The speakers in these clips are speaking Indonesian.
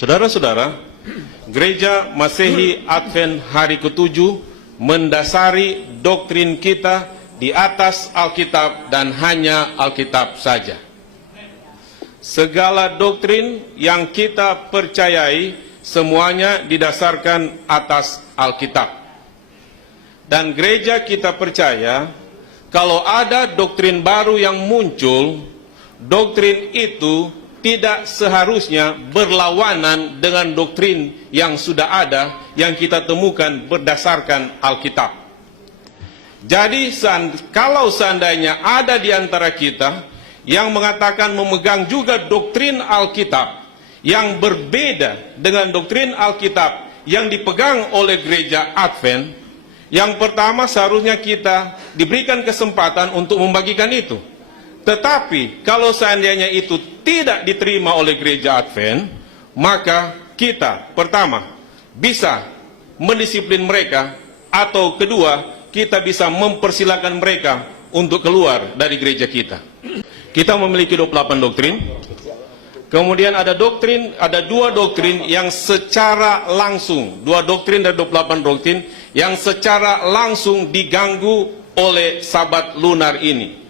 Saudara-saudara, Gereja Masehi Advent hari ke-7 mendasari doktrin kita di atas Alkitab dan hanya Alkitab saja. Segala doktrin yang kita percayai semuanya didasarkan atas Alkitab. Dan gereja kita percaya kalau ada doktrin baru yang muncul, doktrin itu tidak seharusnya berlawanan dengan doktrin yang sudah ada yang kita temukan berdasarkan Alkitab. Jadi kalau seandainya ada di antara kita yang mengatakan memegang juga doktrin Alkitab yang berbeda dengan doktrin Alkitab yang dipegang oleh gereja Advent, yang pertama seharusnya kita diberikan kesempatan untuk membagikan itu. Tetapi kalau seandainya itu tidak diterima oleh gereja Advent, maka kita pertama bisa mendisiplin mereka, atau kedua kita bisa mempersilahkan mereka untuk keluar dari gereja kita. Kita memiliki 28 doktrin. Kemudian ada dua doktrin yang secara langsung, dua doktrin dari 28 doktrin yang secara langsung diganggu oleh sabat lunar ini.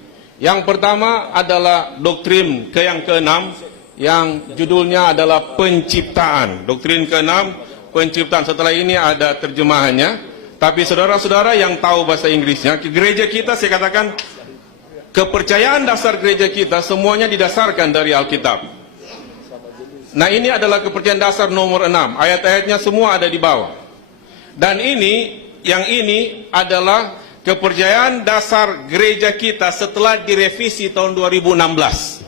Yang pertama adalah doktrin yang keenam, yang judulnya adalah penciptaan. Doktrin keenam, penciptaan. Setelah ini ada terjemahannya. Tapi saudara-saudara yang tahu bahasa Inggrisnya, gereja kita, saya katakan, kepercayaan dasar gereja kita semuanya didasarkan dari Alkitab. Nah, ini adalah kepercayaan dasar nomor 6. Ayat-ayatnya semua ada di bawah. Dan yang ini adalah kepercayaan dasar gereja kita setelah direvisi tahun 2016.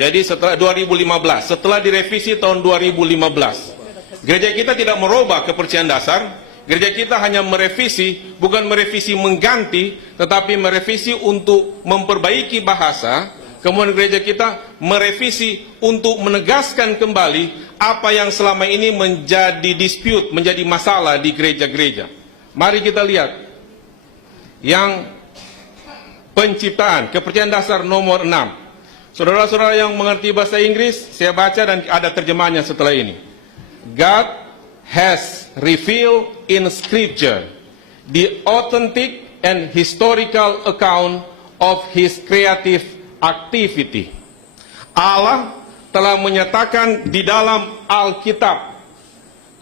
Jadi setelah 2015, setelah direvisi tahun 2015. Gereja kita tidak merubah kepercayaan dasar. Gereja kita hanya merevisi, bukan merevisi mengganti, tetapi merevisi untuk memperbaiki bahasa. Kemudian gereja kita merevisi untuk menegaskan kembali apa yang selama ini menjadi dispute, menjadi masalah di gereja-gereja. Mari kita lihat yang penciptaan, kepercayaan dasar nomor 6. Saudara-saudara yang mengerti bahasa Inggris, saya baca dan ada terjemahnya setelah ini. God has revealed in Scripture the authentic and historical account of His creative activity. Allah telah menyatakan di dalam Alkitab.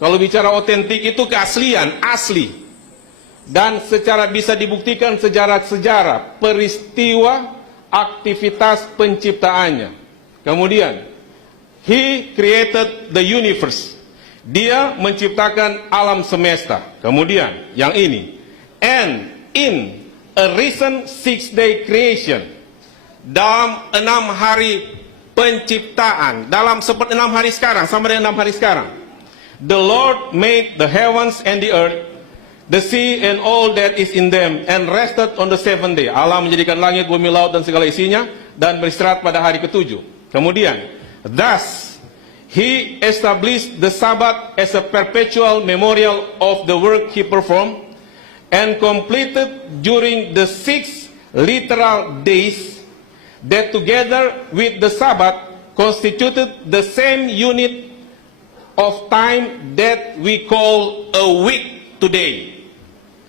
Kalau bicara otentik itu keaslian, asli. Dan secara bisa dibuktikan sejarah-sejarah, peristiwa, aktivitas penciptaannya. Kemudian, He created the universe. Dia menciptakan alam semesta. Kemudian, yang ini. And in a recent 6-day creation. Dalam 6 hari penciptaan. Dalam seperti 6 hari sekarang, sama dengan 6 hari sekarang. The Lord made the heavens and the earth, the sea and all that is in them, and rested on the 7th day. Allah menjadikan langit, bumi, laut dan segala isinya, dan beristirahat pada hari ke-7. Kemudian, thus He established the Sabbath as a perpetual memorial of the work He performed, and completed during the 6 literal days, that together with the Sabbath constituted the same unit of time that we call a week today.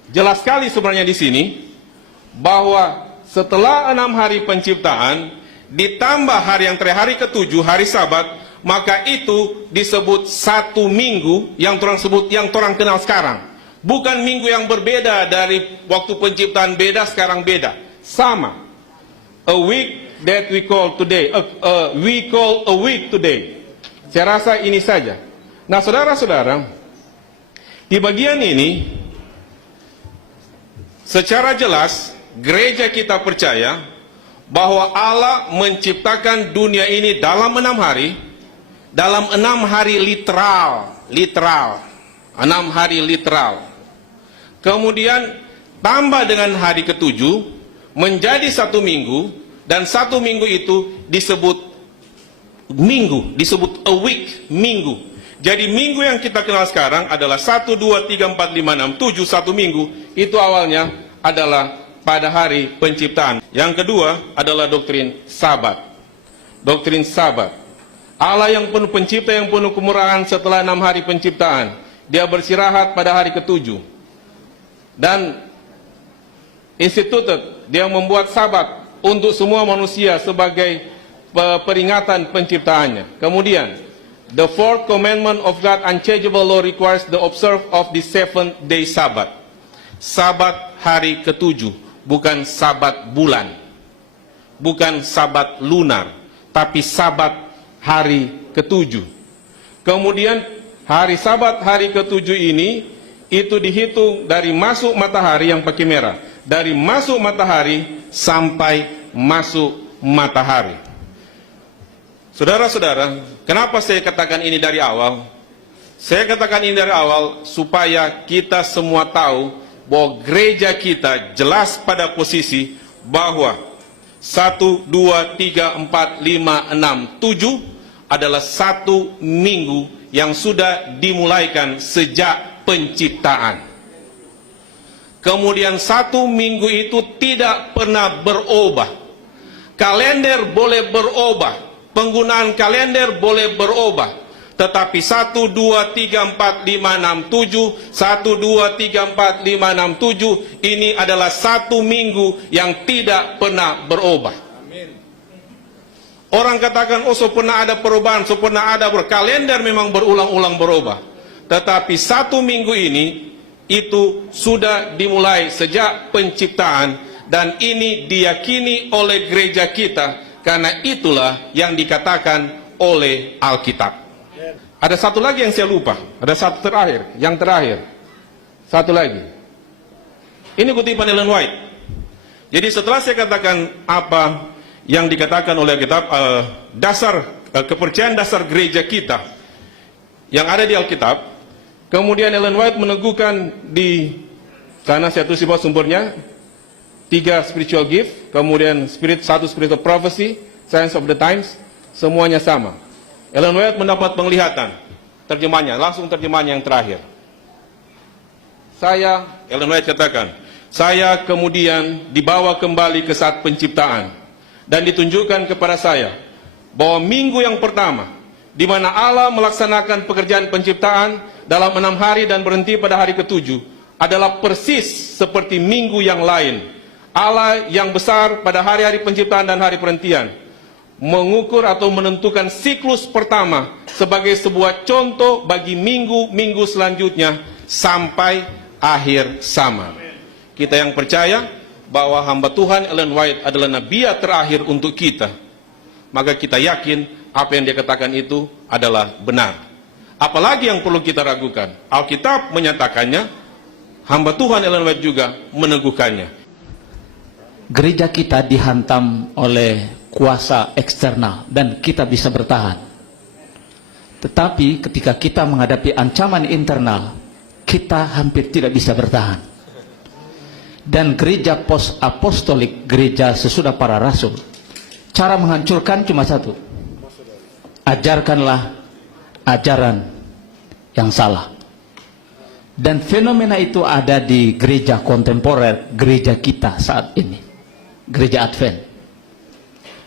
Jelas sekali sebenarnya di sini bahwa setelah 6 hari penciptaan ditambah hari yang terakhir, hari ke-7, hari Sabat, maka itu disebut satu minggu yang orang kenal sekarang. Bukan minggu yang berbeda dari waktu penciptaan, beda sekarang beda. Sama. A week that we call today. We call a week today. Saya rasa ini saja. Nah, saudara-saudara, di bagian ini secara jelas, gereja kita percaya bahwa Allah menciptakan dunia ini dalam 6 hari, dalam 6 hari literal, 6 hari literal. Kemudian tambah dengan hari ke-7 menjadi 1 minggu, dan 1 minggu itu disebut minggu, disebut a week, minggu. Jadi minggu yang kita kenal sekarang adalah 1, 2, 3, 4, 5, 6, 7, 1 minggu. Itu awalnya adalah pada hari penciptaan. Yang kedua adalah doktrin Sabat. Doktrin Sabat. Allah yang penuh pencipta, yang penuh kemurahan setelah 6 hari penciptaan, dia beristirahat pada hari ke-7. Dan instituted, dia membuat sabat untuk semua manusia sebagai peringatan penciptaannya. Kemudian, the fourth commandment of God unchangeable law requires the observe of the 7th-day Sabbath. Sabat hari ke-7, bukan sabat bulan, bukan sabat lunar, tapi sabat hari ke-7. Kemudian hari Sabat hari ke-7 ini itu dihitung dari masuk matahari yang pakai merah, dari masuk matahari sampai masuk matahari. Saudara-saudara, kenapa saya katakan ini dari awal? Saya katakan ini dari awal supaya kita semua tahu bahwa gereja kita jelas pada posisi bahwa 1, 2, 3, 4, 5, 6, 7 adalah 1 minggu yang sudah dimulaikan sejak penciptaan. Kemudian 1 minggu itu tidak pernah berubah. Kalender boleh berubah, penggunaan kalender boleh berubah, tetapi 1, 2, 3, 4, 5, 6, 7 1, 2, 3, 4, 5, 6, 7 ini adalah 1 minggu yang tidak pernah berubah. Orang katakan, oh so pernah ada perubahan, so pernah ada kalender memang berulang-ulang berubah. Tetapi 1 minggu ini itu sudah dimulai sejak penciptaan, dan ini diyakini oleh gereja kita karena itulah yang dikatakan oleh Alkitab. Ada satu lagi yang saya lupa, ada satu terakhir, yang terakhir. Satu lagi. Ini kutipan Ellen White. Jadi setelah saya katakan apa yang dikatakan oleh Alkitab, kepercayaan dasar gereja kita yang ada di Alkitab, kemudian Ellen White meneguhkan di sana, saya tulis di bawah sumbernya, 3 spiritual gift, kemudian 1 spiritual prophecy, science of the times, semuanya sama. Ellen White mendapat penglihatan, terjemahnya, langsung terjemahnya yang terakhir. Ellen White katakan, saya kemudian dibawa kembali ke saat penciptaan, dan ditunjukkan kepada saya bahwa minggu yang pertama, di mana Allah melaksanakan pekerjaan penciptaan dalam 6 hari dan berhenti pada hari ke-7, adalah persis seperti minggu yang lain. Allah yang besar pada hari-hari penciptaan dan hari perhentian mengukur atau menentukan siklus pertama sebagai sebuah contoh bagi minggu-minggu selanjutnya sampai akhir zaman. Kita yang percaya bahwa hamba Tuhan Ellen White adalah nabiya terakhir untuk kita, maka kita yakin apa yang dia katakan itu adalah benar. Apalagi yang perlu kita ragukan? Alkitab menyatakannya, hamba Tuhan Ellen White juga meneguhkannya. Gereja kita dihantam oleh kuasa eksternal dan kita bisa bertahan. Tetapi ketika kita menghadapi ancaman internal, kita hampir tidak bisa bertahan. Dan gereja post apostolik, gereja sesudah para rasul, cara menghancurkan cuma satu: ajarkanlah ajaran yang salah. Dan fenomena itu ada di gereja kontemporer, gereja kita saat ini, gereja Advent.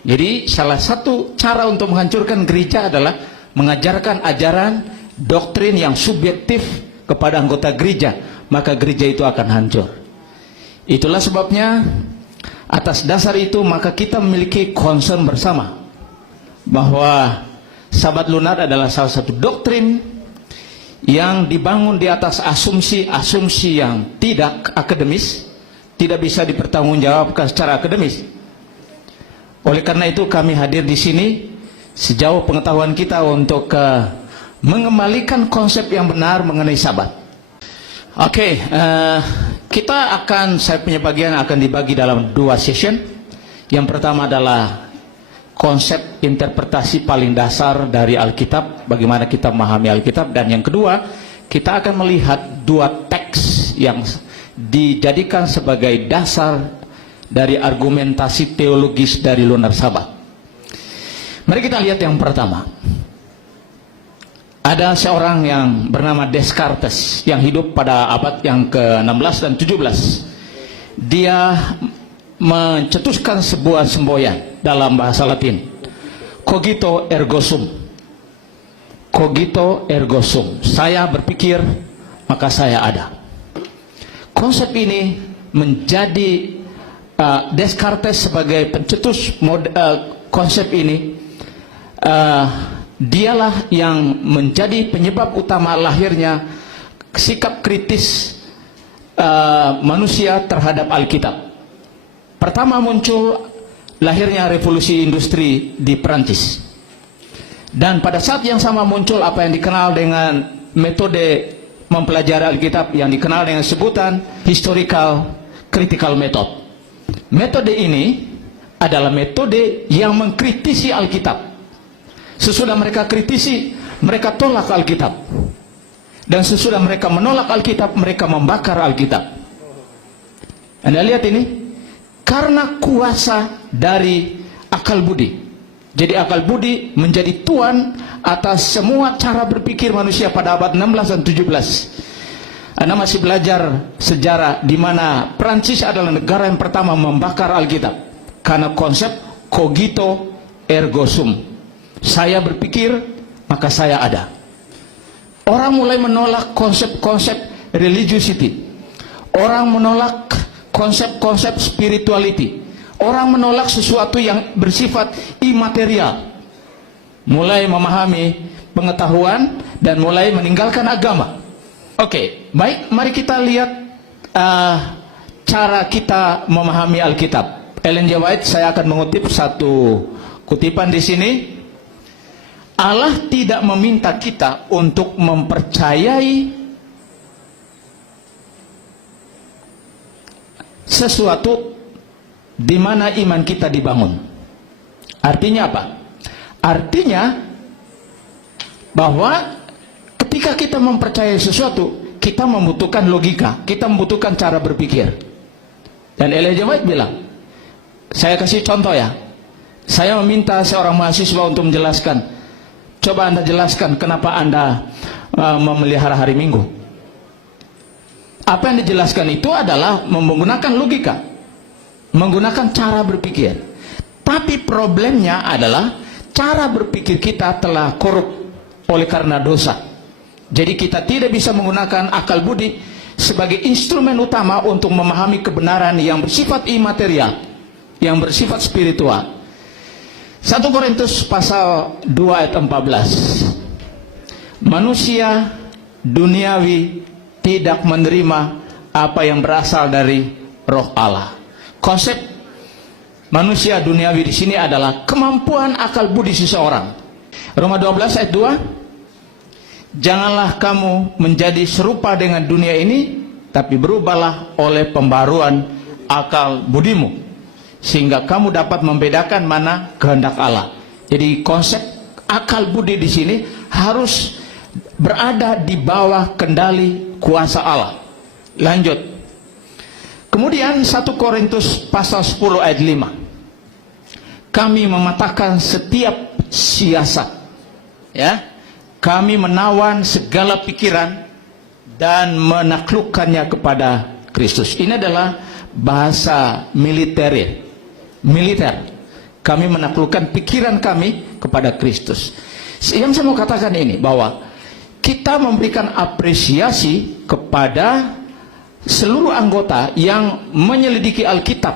Jadi salah satu cara untuk menghancurkan gereja adalah mengajarkan ajaran doktrin yang subjektif kepada anggota gereja, maka gereja itu akan hancur. Itulah sebabnya atas dasar itu maka kita memiliki concern bersama bahwa Sabat lunar adalah salah satu doktrin yang dibangun di atas asumsi-asumsi yang tidak akademis, tidak bisa dipertanggungjawabkan secara akademis. Oleh karena itu kami hadir di sini sejauh pengetahuan kita untuk mengembalikan konsep yang benar mengenai Sabat. Oke, saya punya bagian akan dibagi dalam 2 session. Yang pertama adalah konsep interpretasi paling dasar dari Alkitab, bagaimana kita memahami Alkitab, dan yang kedua kita akan melihat 2 teks yang dijadikan sebagai dasar dari argumentasi teologis dari lunar Sabat. Mari kita lihat yang pertama. Ada seorang yang bernama Descartes yang hidup pada abad yang ke-16 dan 17. Dia mencetuskan sebuah semboyan dalam bahasa Latin, cogito ergo sum, cogito ergo sum. Saya berpikir, maka saya ada. Konsep ini menjadi Descartes sebagai pencetus konsep ini. Dialah yang menjadi penyebab utama lahirnya sikap kritis manusia terhadap Alkitab. Pertama muncul lahirnya revolusi industri di Perancis. Dan pada saat yang sama muncul apa yang dikenal dengan metode mempelajari Alkitab yang dikenal dengan sebutan historical critical method. Metode ini adalah metode yang mengkritisi Alkitab. Sesudah mereka kritisi, mereka tolak Alkitab. Dan sesudah mereka menolak Alkitab, mereka membakar Alkitab. Anda lihat ini, karena kuasa dari akal budi. Jadi akal budi menjadi tuan atas semua cara berpikir manusia pada abad 16 dan 17. Anda masih belajar sejarah di mana Prancis adalah negara yang pertama membakar Alkitab karena konsep cogito ergo sum. Saya berpikir, maka saya ada. Orang mulai menolak konsep-konsep religiosity. Orang menolak konsep-konsep spirituality. Orang menolak sesuatu yang bersifat imaterial. Mulai memahami pengetahuan dan mulai meninggalkan agama. Oke, baik, mari kita lihat cara kita memahami Alkitab. Ellen G. White, saya akan mengutip satu kutipan di sini. Allah tidak meminta kita untuk mempercayai sesuatu di mana iman kita dibangun. Artinya apa? Artinya bahwa ketika kita mempercayai sesuatu, kita membutuhkan logika, kita membutuhkan cara berpikir. Dan Ellen G. White bilang, saya kasih contoh ya, saya meminta seorang mahasiswa untuk menjelaskan, coba Anda jelaskan kenapa Anda memelihara hari Minggu. Apa yang dijelaskan itu adalah menggunakan logika, menggunakan cara berpikir. Tapi problemnya adalah cara berpikir kita telah korup oleh karena dosa. Jadi kita tidak bisa menggunakan akal budi sebagai instrumen utama untuk memahami kebenaran yang bersifat imaterial, yang bersifat spiritual. 1 Korintus pasal 2 ayat 14. Manusia duniawi tidak menerima apa yang berasal dari Roh Allah. Konsep manusia duniawi di sini adalah kemampuan akal budi seseorang. Roma 12 ayat 2. Janganlah kamu menjadi serupa dengan dunia ini, tapi berubahlah oleh pembaruan akal budimu, sehingga kamu dapat membedakan mana kehendak Allah. Jadi konsep akal budi di sini harus berada di bawah kendali kuasa Allah. Lanjut. Kemudian 1 Korintus pasal 10 ayat 5. Kami mematahkan setiap siasat, ya. Kami menawan segala pikiran dan menaklukkannya kepada Kristus. Ini adalah bahasa militer. Kami menaklukkan pikiran kami kepada Kristus. Yang saya mau katakan ini, bahwa kita memberikan apresiasi kepada seluruh anggota yang menyelidiki Alkitab.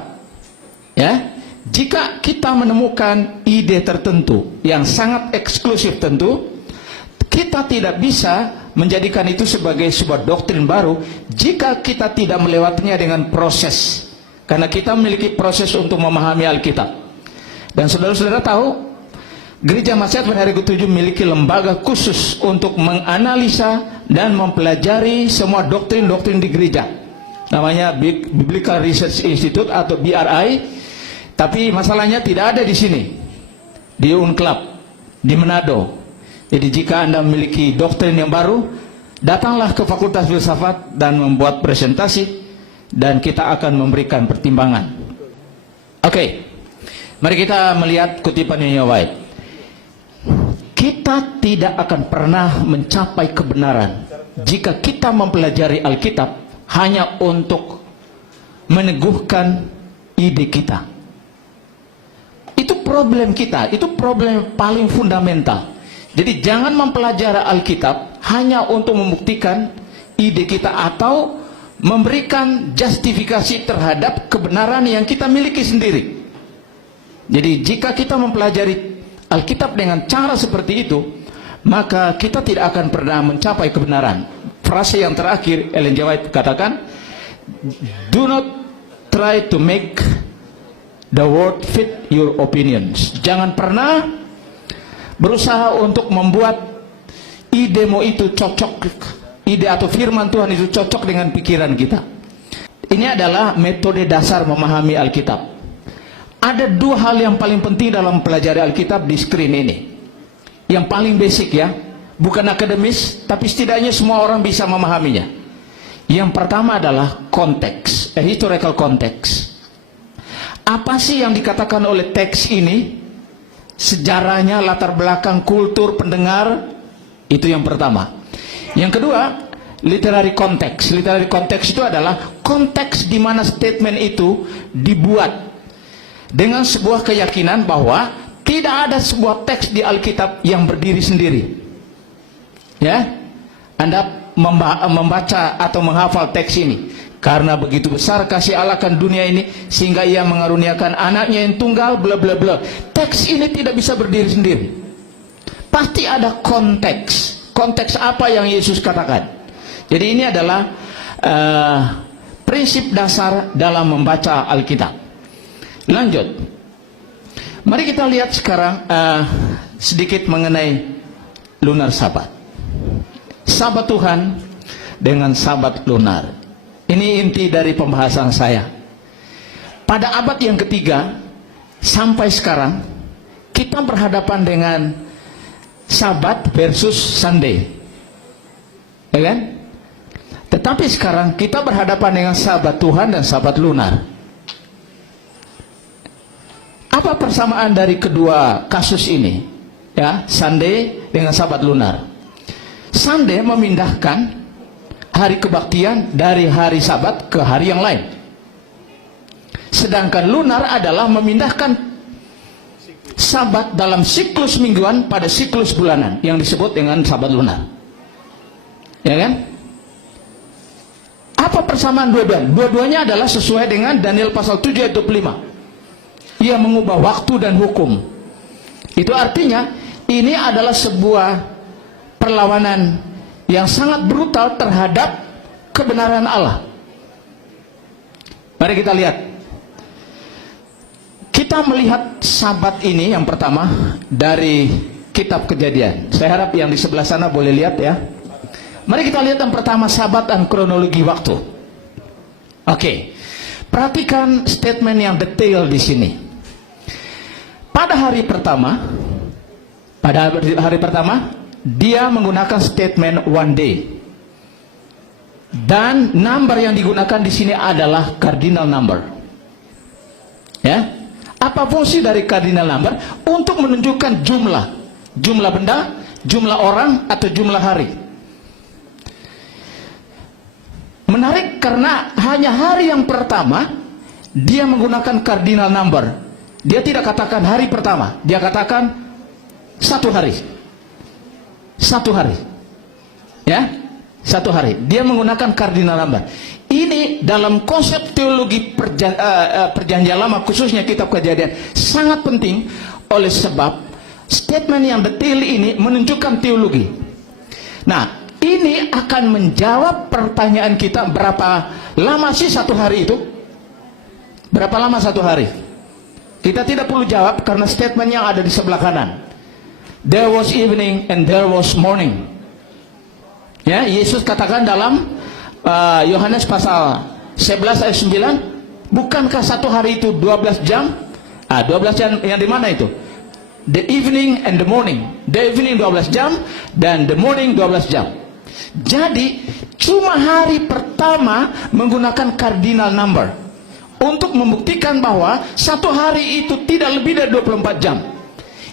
Ya, jika kita menemukan ide tertentu yang sangat eksklusif tentu, kita tidak bisa menjadikan itu sebagai sebuah doktrin baru jika kita tidak melewatinya dengan proses. Karena kita memiliki proses untuk memahami Alkitab. Dan saudara-saudara tahu, Gereja Masyarakat pada hari ke-7 memiliki lembaga khusus untuk menganalisa dan mempelajari semua doktrin-doktrin di gereja. Namanya Biblical Research Institute atau BRI. Tapi masalahnya tidak ada di sini, di UNCLAP, di Manado. Jadi jika Anda memiliki doktrin yang baru, datanglah ke Fakultas Filsafat dan membuat presentasi, dan kita akan memberikan pertimbangan. Oke, mari kita melihat kutipan Ellen White. Kita tidak akan pernah mencapai kebenaran jika kita mempelajari Alkitab hanya untuk meneguhkan ide kita. Itu problem kita, itu problem paling fundamental. Jadi jangan mempelajari Alkitab hanya untuk membuktikan ide kita atau memberikan justifikasi terhadap kebenaran yang kita miliki sendiri. Jadi jika kita mempelajari Alkitab dengan cara seperti itu, maka kita tidak akan pernah mencapai kebenaran. Frase yang terakhir Ellen G. White katakan, do not try to make the word fit your opinions. Jangan pernah berusaha untuk membuat idemu itu cocok, ide atau firman Tuhan itu cocok dengan pikiran kita. Ini adalah metode dasar memahami Alkitab. Ada dua hal yang paling penting dalam mempelajari Alkitab di screen ini. Yang paling basic ya, bukan akademis, tapi setidaknya semua orang bisa memahaminya. Yang pertama adalah konteks, historical context. Apa sih yang dikatakan oleh teks ini? Sejarahnya, latar belakang, kultur, pendengar, itu yang pertama. Yang kedua, literary context. Literary context itu adalah konteks di mana statement itu dibuat dengan sebuah keyakinan bahwa tidak ada sebuah teks di Alkitab yang berdiri sendiri. Ya, Anda membaca atau menghafal teks ini. Karena begitu besar kasih Allah akan dunia ini sehingga ia mengaruniakan anaknya yang tunggal, bla bla bla. Teks ini tidak bisa berdiri sendiri. Pasti ada konteks. Konteks apa yang Yesus katakan. Jadi ini adalah prinsip dasar dalam membaca Alkitab. Lanjut. Mari kita lihat sekarang sedikit mengenai lunar Sabat. Sabat Tuhan dengan Sabat lunar. Ini inti dari pembahasan saya. Pada abad yang ketiga sampai sekarang kita berhadapan dengan Sabat versus Sunday, ya kan? Tetapi sekarang kita berhadapan dengan Sabat Tuhan dan Sabat lunar. Apa persamaan dari kedua kasus ini? Ya, Sunday dengan Sabat lunar. Sunday memindahkan hari kebaktian dari hari Sabat ke hari yang lain. Sedangkan lunar adalah memindahkan Sabat dalam siklus mingguan pada siklus bulanan yang disebut dengan Sabat lunar. Ya kan? Apa persamaan dua-duanya? Dua-duanya adalah sesuai dengan Daniel pasal 7 ayat 25. Ia mengubah waktu dan hukum. Itu artinya ini adalah sebuah perlawanan yang sangat brutal terhadap kebenaran Allah. Mari kita lihat. Kita melihat Sabat ini yang pertama dari kitab Kejadian. Saya harap yang di sebelah sana boleh lihat ya. Mari kita lihat yang pertama, Sabat dan kronologi waktu. Oke. Perhatikan statement yang detail di sini. Pada hari pertama, dia menggunakan statement one day. Dan number yang digunakan di sini adalah cardinal number. Ya. Apa fungsi dari cardinal number? Untuk menunjukkan jumlah benda, jumlah orang atau jumlah hari. Menarik karena hanya hari yang pertama dia menggunakan cardinal number. Dia tidak katakan hari pertama, dia katakan satu hari. Satu hari, ya, satu hari. Dia menggunakan cardinal number. Ini dalam konsep teologi perjanjian lama, khususnya kitab Kejadian, sangat penting oleh sebab statement yang detail ini menunjukkan teologi. Nah, ini akan menjawab pertanyaan kita, berapa lama sih satu hari itu? Berapa lama satu hari? Kita tidak perlu jawab karena statement yang ada di sebelah kanan. There was evening and there was morning. Ya, Yesus katakan dalam Yohanes pasal 11 ayat 9, bukankah satu hari itu 12 jam? 12 jam yang di mana itu? The evening and the morning. The evening 12 jam dan the morning 12 jam. Jadi cuma hari pertama menggunakan cardinal number untuk membuktikan bahwa satu hari itu tidak lebih dari 24 jam.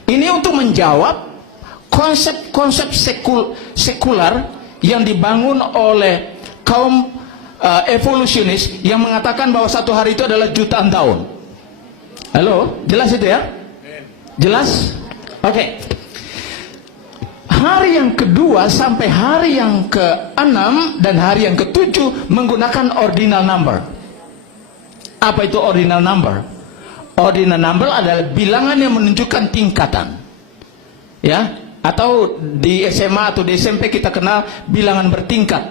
Ini untuk menjawab konsep-konsep sekular yang dibangun oleh kaum evolusionis yang mengatakan bahwa satu hari itu adalah jutaan tahun. Halo, jelas itu ya? Jelas? Oke. hari yang kedua sampai hari yang ke-6 dan hari yang ke-7 menggunakan ordinal number. Apa itu ordinal number? Ordinal number adalah bilangan yang menunjukkan tingkatan. Ya, atau di SMA atau di SMP kita kenal bilangan bertingkat.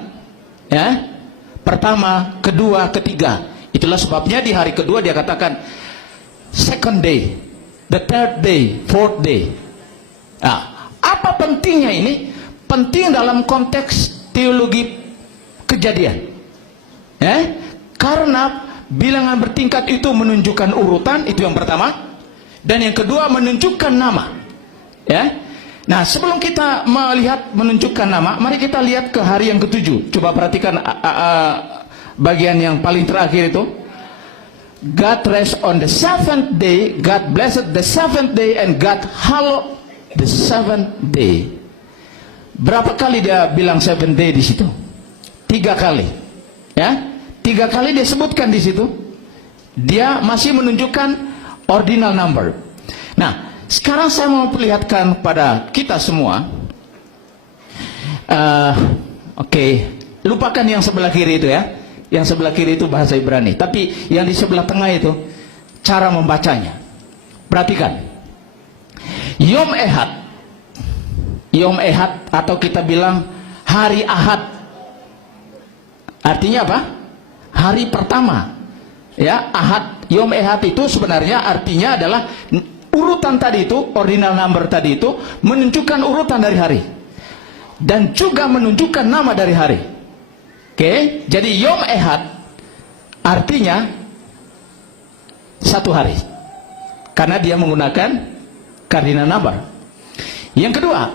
Ya. Pertama, kedua, ketiga. Itulah sebabnya di hari kedua dia katakan second day, the third day, fourth day. Nah, apa pentingnya ini? Penting dalam konteks teologi kejadian. Ya, karena bilangan bertingkat itu menunjukkan urutan, itu yang pertama. Dan yang kedua menunjukkan nama. Ya. Nah, sebelum kita melihat menunjukkan nama, mari kita lihat ke hari yang ke-7. Coba perhatikan bagian yang paling terakhir itu. God rest on the seventh day, God blessed the seventh day, and God hallowed the seventh day. Berapa kali dia bilang seventh day di situ? 3 kali. Ya, 3 kali dia sebutkan di situ. Dia masih menunjukkan ordinal number. Nah, sekarang saya mau perlihatkan kepada kita semua. Oke, lupakan yang sebelah kiri itu ya. Yang sebelah kiri itu bahasa Ibrani. Tapi yang di sebelah tengah itu cara membacanya. Perhatikan. Yom Ehad. Yom Ehad atau kita bilang hari Ahad. Artinya apa? Hari pertama. Ya, Ahad. Yom Ehad itu sebenarnya artinya adalah urutan tadi itu, ordinal number tadi itu menunjukkan urutan dari hari dan juga menunjukkan nama dari hari. Oke, jadi Yom Ehad artinya 1 hari karena dia menggunakan cardinal number. Yang kedua,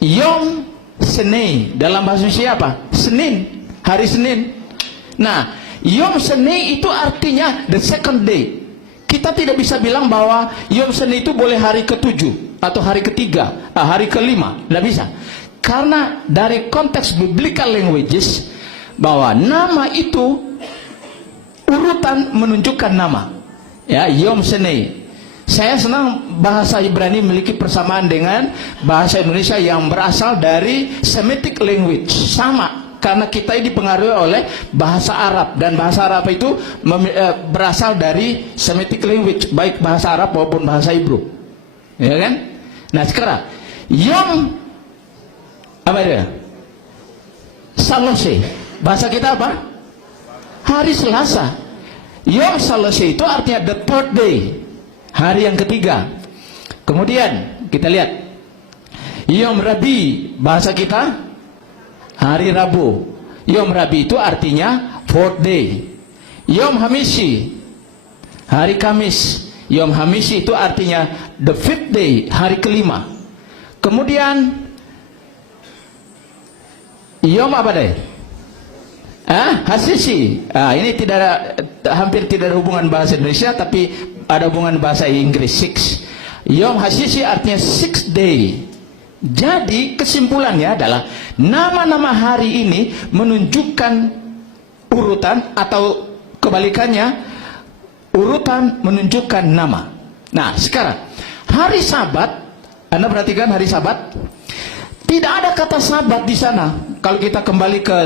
Yom Sene dalam bahasa Indonesia apa? Senin, hari Senin. Nah, Yom Sene itu artinya the second day. Kita tidak bisa bilang bahwa Yom Sene itu boleh hari ke-7 atau hari ke-3, hari ke-5. Tidak bisa. Karena dari konteks biblical languages, bahwa nama itu urutan menunjukkan nama. Ya, Yom Sene. Saya senang bahasa Ibrani memiliki persamaan dengan bahasa Indonesia yang berasal dari Semitic language. Sama. Karena kita ini dipengaruhi oleh bahasa Arab, dan bahasa Arab itu berasal dari Semitic language, baik bahasa Arab maupun bahasa Hebrew, ya kan? Nah sekarang Yom apa dia? Salose, bahasa kita apa? Hari Selasa. Yom Salose itu artinya the third day, hari yang ketiga. Kemudian kita lihat Yom Rabi, bahasa kita hari Rabu. Yom Rabi itu artinya fourth day. Yom Hamisi, hari Kamis. Yom Hamisi itu artinya the fifth day, hari kelima. Kemudian Yom apa deh? Hasisi. Ini tidak ada, hampir tidak ada hubungan bahasa Indonesia, tapi ada hubungan bahasa Inggris. 6. Yom Hasisi artinya 6th day. Jadi kesimpulannya adalah nama-nama hari ini menunjukkan urutan, atau kebalikannya, urutan menunjukkan nama. Nah sekarang hari Sabat, Anda perhatikan hari Sabat, tidak ada kata Sabat di sana. Kalau kita kembali ke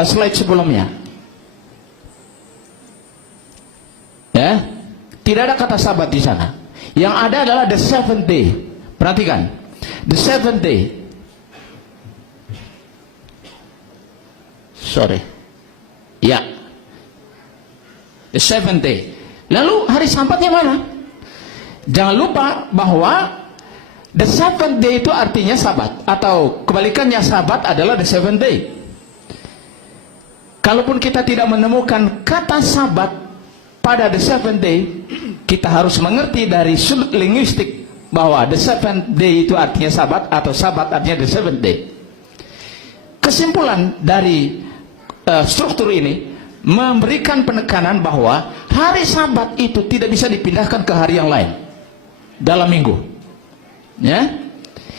slide sebelumnya, ya, tidak ada kata Sabat di sana. Yang ada adalah the seventh day. Perhatikan. The seventh day. Sorry. Ya. The seventh day. Lalu hari Sabatnya mana? Jangan lupa bahwa the seventh day itu artinya Sabat, atau kebalikannya Sabat adalah the seventh day. Kalaupun kita tidak menemukan kata Sabat pada the seventh day, kita harus mengerti dari sudut linguistik bahwa the seventh day itu artinya Sabat, atau Sabat artinya the seventh day. Kesimpulan dari struktur ini memberikan penekanan bahwa hari Sabat itu tidak bisa dipindahkan ke hari yang lain dalam minggu. Ya,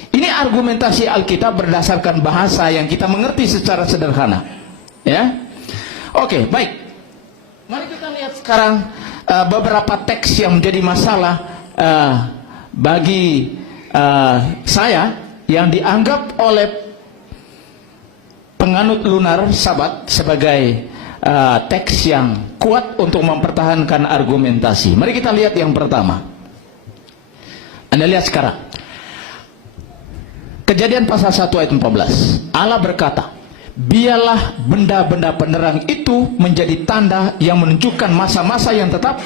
ini argumentasi Alkitab berdasarkan bahasa yang kita mengerti secara sederhana. Ya, oke, baik. Mari kita lihat sekarang beberapa teks yang menjadi masalah bagi saya yang dianggap oleh penganut lunar Sabat sebagai teks yang kuat untuk mempertahankan argumentasi. Mari kita lihat yang pertama. Anda lihat sekarang. Kejadian pasal 1 ayat 14. Allah berkata, biarlah benda-benda penerang itu menjadi tanda yang menunjukkan masa-masa yang tetap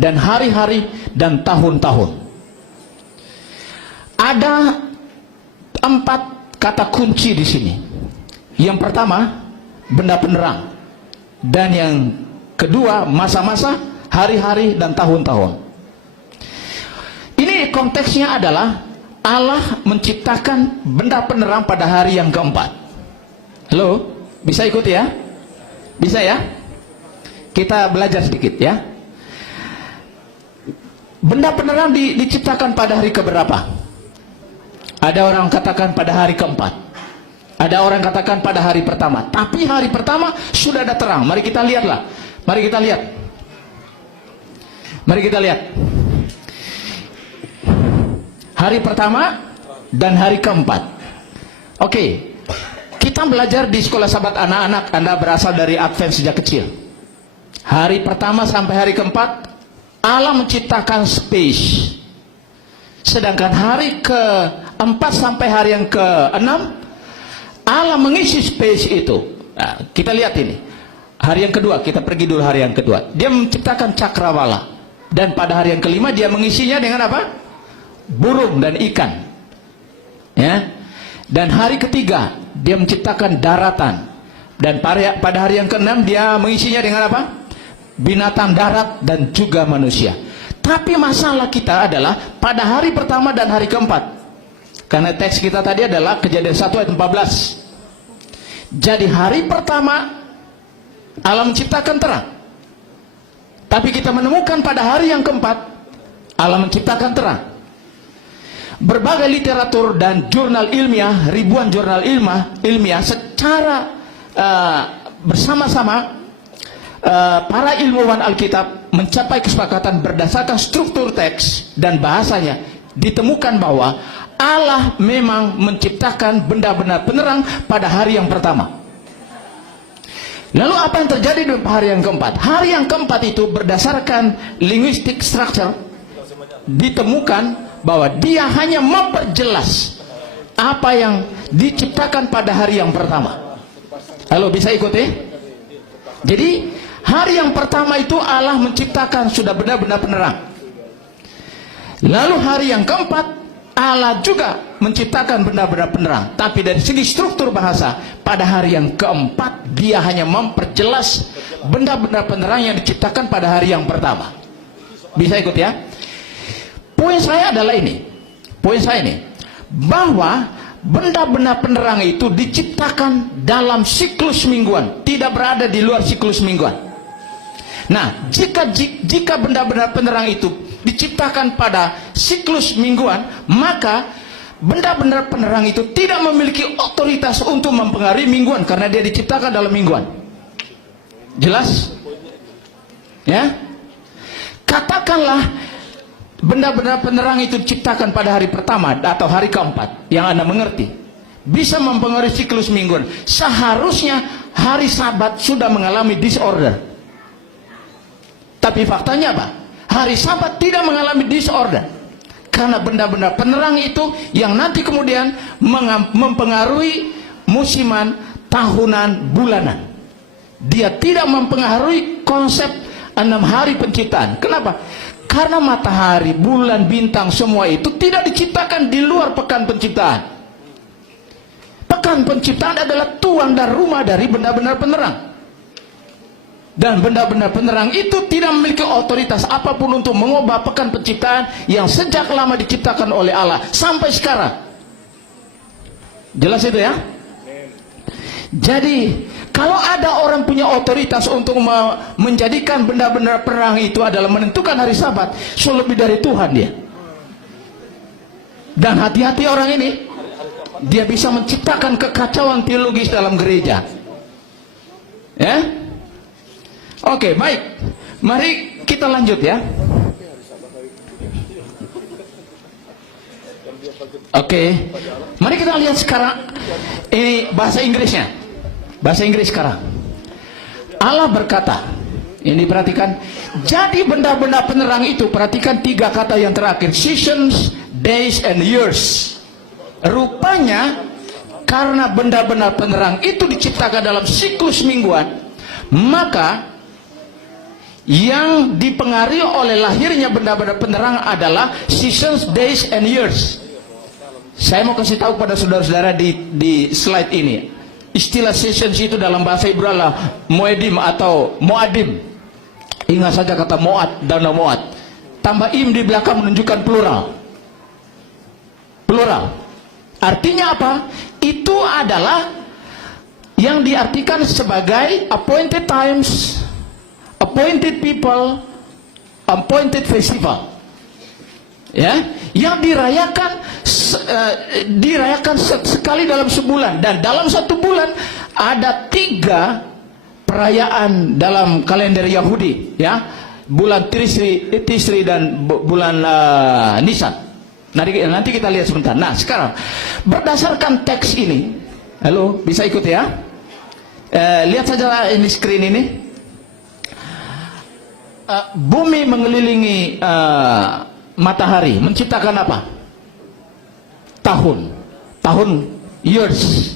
dan hari-hari dan tahun-tahun. Ada 4 kata kunci di sini. Yang pertama, benda penerang. Dan yang kedua, masa-masa, hari-hari dan tahun-tahun. Ini konteksnya adalah Allah menciptakan benda penerang pada hari yang keempat. Halo, bisa ikut ya? Bisa ya? Kita belajar sedikit ya. Benda penerang diciptakan pada hari keberapa? Ada orang katakan pada hari keempat. Ada orang katakan pada hari pertama. Tapi hari pertama sudah ada terang. Mari kita lihatlah. Mari kita lihat. Mari kita lihat. Hari pertama dan hari keempat. Oke. Kita belajar di sekolah Sabat anak-anak. Anda berasal dari Advent sejak kecil. Hari pertama sampai hari keempat Allah menciptakan space. Sedangkan hari keempat sampai hari yang keenam Allah mengisi space itu. Nah, kita lihat ini. Hari yang kedua, kita pergi dulu hari yang kedua. Dia menciptakan cakrawala. Dan pada hari yang kelima dia mengisinya dengan apa? Burung dan ikan. Ya. Dan hari ketiga dia menciptakan daratan. Dan pada hari yang keenam dia mengisinya dengan apa? Binatang darat dan juga manusia. Tapi masalah kita adalah pada hari pertama dan hari keempat. Karena teks kita tadi adalah Kejadian 1 ayat 14. Jadi hari pertama Allah menciptakan terang. Tapi kita menemukan pada hari yang keempat Allah menciptakan terang. Berbagai literatur dan jurnal ilmiah, ribuan jurnal ilmiah secara bersama-sama para ilmuwan Alkitab mencapai kesepakatan berdasarkan struktur teks dan bahasanya. Ditemukan bahwa Allah memang menciptakan benda-benda penerang pada hari yang pertama. Lalu apa yang terjadi di hari yang keempat? Hari yang keempat itu berdasarkan linguistic structure ditemukan bahwa dia hanya memperjelas apa yang diciptakan pada hari yang pertama. Halo, bisa ikuti? Jadi hari yang pertama itu Allah menciptakan sudah benda-benda penerang. Lalu hari yang keempat Allah juga menciptakan benda-benda penerang. Tapi dari segi struktur bahasa, pada hari yang keempat dia hanya memperjelas benda-benda penerang yang diciptakan pada hari yang pertama. Bisa ikut ya? Poin saya adalah ini. Poin saya ini, bahwa benda-benda penerang itu diciptakan dalam siklus mingguan, tidak berada di luar siklus mingguan. Nah, jika benda-benda penerang itu diciptakan pada siklus mingguan, maka benda-benda penerang itu tidak memiliki otoritas untuk mempengaruhi mingguan karena dia diciptakan dalam mingguan. Jelas? Ya? Katakanlah benda-benda penerang itu diciptakan pada hari pertama atau hari keempat, yang Anda mengerti bisa mempengaruhi siklus mingguan. Seharusnya hari Sabat sudah mengalami disorder. Tapi faktanya apa? Hari Sabat tidak mengalami disorder. Karena benda-benda penerang itu yang nanti kemudian mempengaruhi musiman, tahunan, bulanan. Dia tidak mempengaruhi konsep 6 hari penciptaan. Kenapa? Karena matahari, bulan, bintang, semua itu tidak diciptakan di luar pekan penciptaan. Pekan penciptaan adalah tuan dan rumah dari benda-benda penerang. Dan benda-benda penerang itu tidak memiliki otoritas apapun untuk mengubah pekan penciptaan yang sejak lama diciptakan oleh Allah sampai sekarang. Jelas itu ya? Jadi kalau ada orang punya otoritas untuk menjadikan benda-benda perang itu adalah menentukan hari Sabat, so lebih dari Tuhan dia. Dan hati-hati orang ini, dia bisa menciptakan kekacauan teologis dalam gereja. Ya? Oke, baik. Mari kita lanjut ya. Oke. Mari kita lihat sekarang ini bahasa Inggrisnya. Bahasa Inggris sekarang. Allah berkata, ini perhatikan, jadi benda-benda penerang itu, perhatikan 3 kata yang terakhir, seasons, days, and years. Rupanya karena benda-benda penerang itu diciptakan dalam siklus mingguan, maka yang dipengaruhi oleh lahirnya benda-benda penerang adalah seasons, days, and years. Saya mau kasih tahu pada saudara-saudara di slide ini, istilah seasons itu dalam bahasa Ibrani adalah moedim atau moadim. Ingat saja kata moat, danau moat, tambah im di belakang menunjukkan plural. Plural artinya apa? Itu adalah yang diartikan sebagai appointed times, appointed people, appointed festival. Ya, yang dirayakan sekali dalam sebulan, dan dalam satu bulan ada 3 perayaan dalam kalender Yahudi, ya, bulan Tisri dan bulan Nisan. Nanti kita lihat sebentar. Nah, sekarang berdasarkan teks ini, halo, bisa ikut ya? Lihat saja ini screen ini. Bumi mengelilingi matahari, menciptakan apa? Tahun, years.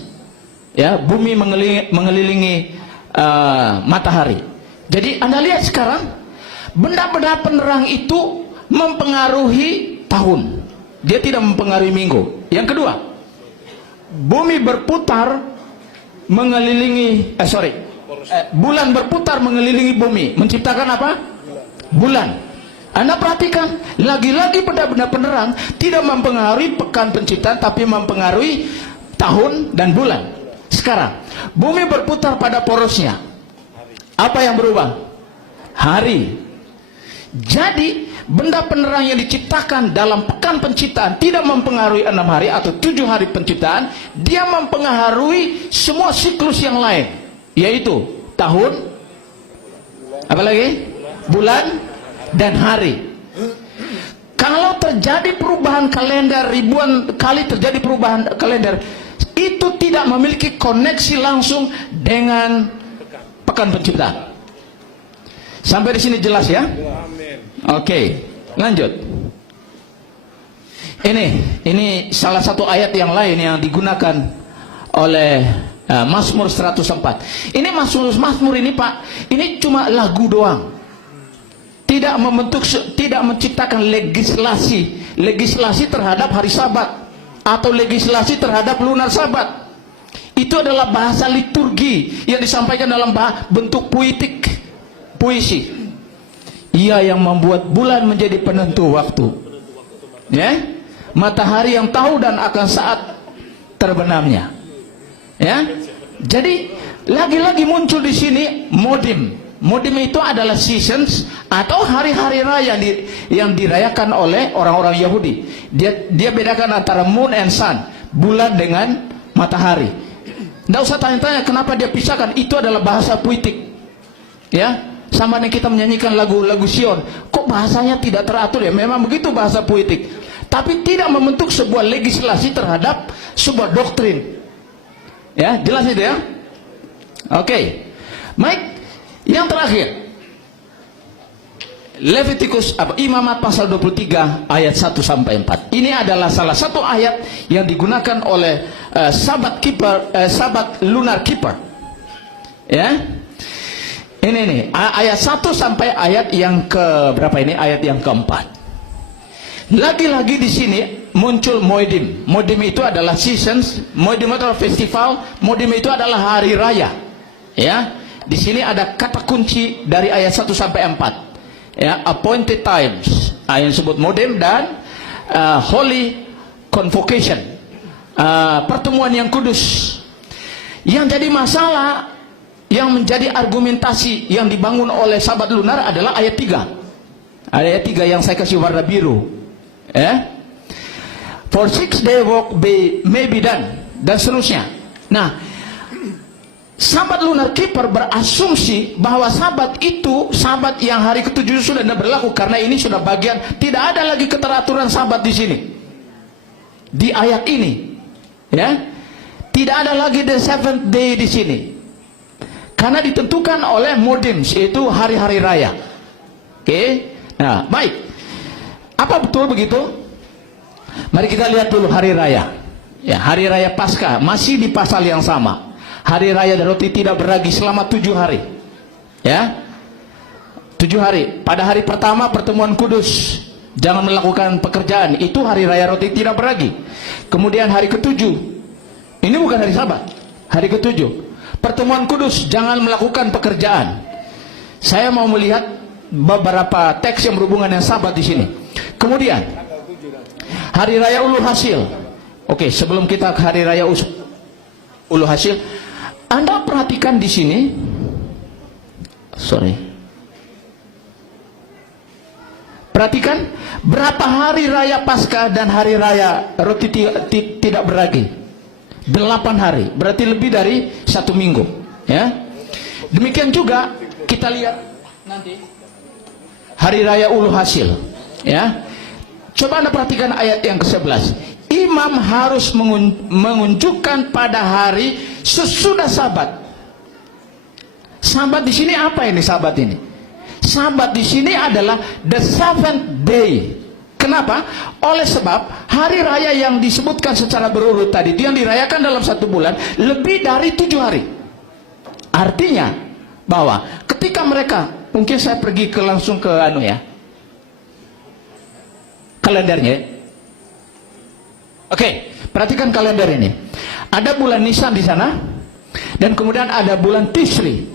Ya, bumi mengelilingi matahari. Jadi Anda lihat sekarang, benda-benda penerang itu mempengaruhi tahun. Dia tidak mempengaruhi minggu. Yang kedua, bumi berputar mengelilingi bulan berputar mengelilingi bumi, menciptakan apa? Bulan. Anda perhatikan, lagi-lagi benda-benda penerang tidak mempengaruhi pekan penciptaan, tapi mempengaruhi tahun dan bulan. Sekarang, bumi berputar pada porosnya. Apa yang berubah? Hari. Jadi, benda penerang yang diciptakan dalam pekan penciptaan tidak mempengaruhi 6 hari atau 7 hari penciptaan. Dia mempengaruhi semua siklus yang lain, yaitu tahun, apalagi? Bulan dan hari. Kalau terjadi perubahan kalender, ribuan kali terjadi perubahan kalender, itu tidak memiliki koneksi langsung dengan pekan penciptaan. Sampai di sini jelas ya? Oke, lanjut. Ini salah satu ayat yang lain yang digunakan oleh Mazmur 104. Ini Mazmur ini Pak, ini cuma lagu doang. Tidak menciptakan legislasi terhadap hari Sabat atau legislasi terhadap lunar Sabat. Itu adalah bahasa liturgi yang disampaikan dalam bentuk puisi. Ia yang membuat bulan menjadi penentu waktu, ya, matahari yang tahu dan akan saat terbenamnya, ya. Jadi lagi-lagi muncul di sini modim. Modim itu adalah seasons atau hari-hari raya yang dirayakan oleh orang-orang Yahudi. Dia bedakan antara moon and sun, bulan dengan matahari. Tidak usah tanya-tanya kenapa dia pisahkan. Itu adalah bahasa puitik, ya. Sama dengan kita menyanyikan lagu-lagu Sion, kok bahasanya tidak teratur ya? Memang begitu bahasa puitik, tapi tidak membentuk sebuah legislasi terhadap sebuah doktrin. Ya, jelas itu ya? Oke. Baik. Yang terakhir, Levitikus Imamat pasal 23 ayat 1 sampai 4. Ini adalah salah satu ayat yang digunakan oleh sahabat lunar keeper. Ya. Ini ayat 1 sampai ayat yang ke berapa ini? Ayat yang keempat. Lagi-lagi di sini muncul moedim. Moedim itu adalah seasons, moedim itu adalah festival, moedim itu adalah hari raya. Ya. Di sini ada kata kunci dari ayat 1 sampai 4. Ya, appointed times. Yang disebut modim dan holy convocation. Pertemuan yang kudus. Yang jadi masalah, yang menjadi argumentasi yang dibangun oleh sahabat lunar adalah ayat 3. Ayat 3 yang saya kasih warna biru. For 6 day work may be done, dan seterusnya. Nah, sahabat lunar keeper berasumsi bahwa sabat itu, sabat yang hari ke-7 sudah tidak berlaku karena ini sudah bagian, tidak ada lagi keteraturan sabat di sini. di ayat ini, ya. Tidak ada lagi the seventh day di sini, karena ditentukan oleh modems, yaitu hari-hari raya. Oke, nah baik. Apa betul begitu? Mari kita lihat dulu hari raya. Ya, hari raya Paskah masih di pasal yang sama. Hari raya roti tidak beragi selama 7 hari. Ya, 7 hari. Pada hari pertama pertemuan kudus, jangan melakukan pekerjaan. Itu hari raya roti tidak beragi. Kemudian hari ke-7. Ini bukan hari Sabat, hari ke-7. Pertemuan kudus, jangan melakukan pekerjaan. Saya mau melihat beberapa teks yang berhubungan dengan Sabat di sini. Kemudian hari raya Ulu Hasil. Oke, sebelum kita ke hari raya Ulu Hasil, Anda perhatikan di sini. Perhatikan berapa hari raya Paskah dan hari raya roti tidak beragi. 8 hari, berarti lebih dari 1 minggu, ya. Demikian juga kita lihat nanti hari raya Ulu Hasil, ya. Coba Anda perhatikan ayat yang ke-11. Imam harus menunjukkan pada hari sesudah Sabat. Sabat di sini apa ini? Sabat ini, Sabat di sini adalah the seventh day. Kenapa? Oleh sebab hari raya yang disebutkan secara berurut tadi itu yang dirayakan dalam 1 bulan lebih dari 7 hari. Artinya bahwa ketika mereka, mungkin saya pergi langsung ke kalendernya. Oke, perhatikan kalender ini. Ada bulan Nisan di sana, dan kemudian ada bulan Tishri.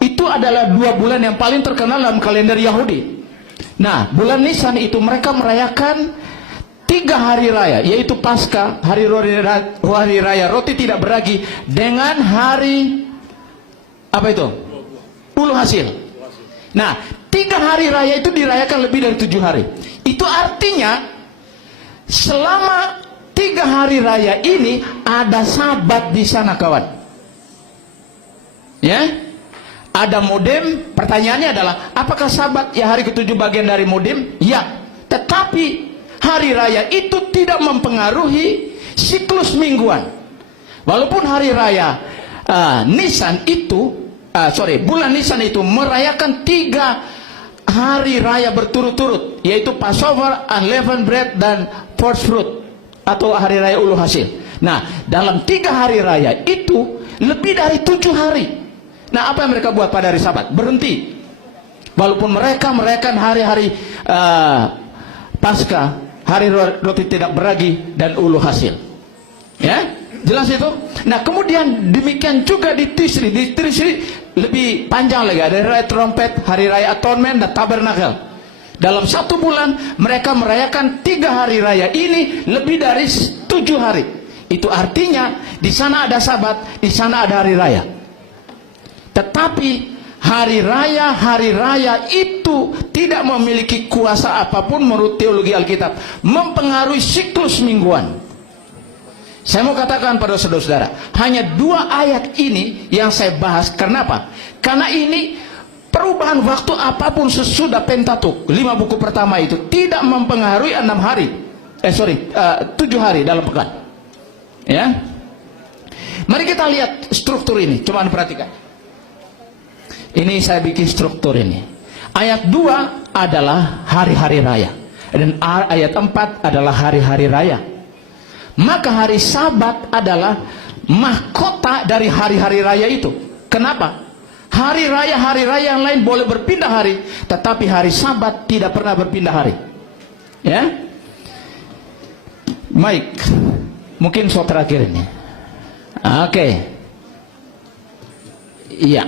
Itu adalah 2 bulan yang paling terkenal dalam kalender Yahudi. Nah, bulan Nisan itu mereka merayakan 3 hari raya, yaitu Paskah, hari raya roti tidak beragi, dengan hari apa itu? Ulu Hasil. Nah, 3 hari raya itu dirayakan lebih dari 7 hari. Itu artinya selama 3 hari raya ini ada Sabat di sana, kawan. Ya? Ada modem. Pertanyaannya adalah, apakah Sabat ya hari ke-7 bagian dari modem? Ya. Tetapi hari raya itu tidak mempengaruhi siklus mingguan. Walaupun hari raya Nisan itu, bulan Nisan itu merayakan 3 hari raya berturut-turut, yaitu Passover, Unleavened Bread, dan First Fruit, atau hari raya Ulu Hasil. Nah, dalam 3 hari raya itu lebih dari 7 hari. Nah, apa yang mereka buat pada hari Sabat? Berhenti. Walaupun mereka merayakan hari-hari Paskah, hari roti tidak beragi, dan Ulu Hasil. Ya, jelas itu. Nah, kemudian demikian juga di Tishri. Di Tishri lebih panjang lagi. Ada hari raya trompet, hari raya atonement, dan tabernakel. Dalam 1 bulan mereka merayakan 3 hari raya ini lebih dari 7 hari. Itu artinya di sana ada Sabat, di sana ada hari raya. Tetapi hari raya itu tidak memiliki kuasa apapun menurut teologi Alkitab mempengaruhi siklus mingguan. Saya mau katakan pada saudara-saudara, hanya 2 ayat ini yang saya bahas. Kenapa? Karena ini perubahan waktu apapun sesudah Pentatuk, 5 buku pertama itu tidak mempengaruhi 7 hari dalam pekan. Ya, mari kita lihat struktur ini. Coba Anda perhatikan. Ini saya bikin struktur ini. Ayat 2 adalah hari-hari raya, dan ayat 4 adalah hari-hari raya. Maka hari Sabat adalah mahkota dari hari-hari raya itu. Kenapa? Hari raya yang lain boleh berpindah hari, tetapi hari Sabat tidak pernah berpindah hari. Ya, baik. Mungkin soal terakhir ini. Oke. Iya.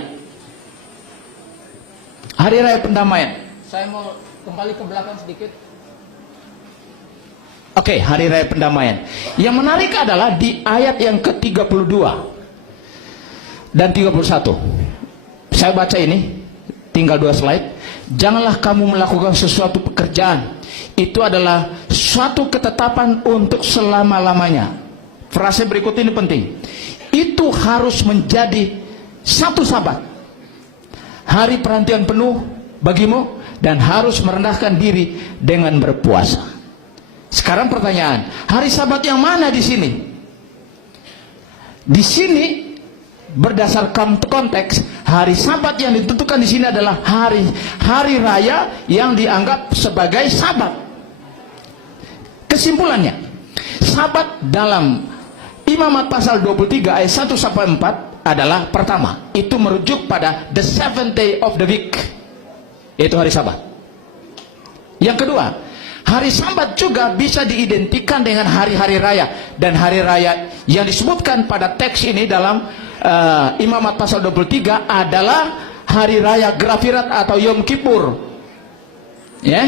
Hari raya pendamaian. Saya mau kembali ke belakang sedikit. Oke, hari raya pendamaian. Yang menarik adalah di ayat yang ke-32 dan 31. Saya baca ini, tinggal 2 slide. Janganlah kamu melakukan sesuatu pekerjaan. Itu adalah suatu ketetapan untuk selama-lamanya. Frase berikut ini penting. Itu harus menjadi satu Sabat, hari perhentian penuh bagimu, dan harus merendahkan diri dengan berpuasa. Sekarang pertanyaan, hari Sabat yang mana di sini? Di sini berdasarkan konteks, hari Sabat yang ditentukan di sini adalah hari raya yang dianggap sebagai Sabat. Kesimpulannya, Sabat dalam Imamat pasal 23 ayat 1 sampai 4 adalah pertama, itu merujuk pada the seventh day of the week, yaitu hari Sabat. Yang kedua, hari Sabat juga bisa diidentikan dengan hari-hari raya, dan hari raya yang disebutkan pada teks ini dalam Imamat pasal 23 adalah hari raya Grafirat atau Yom Kippur. Ya,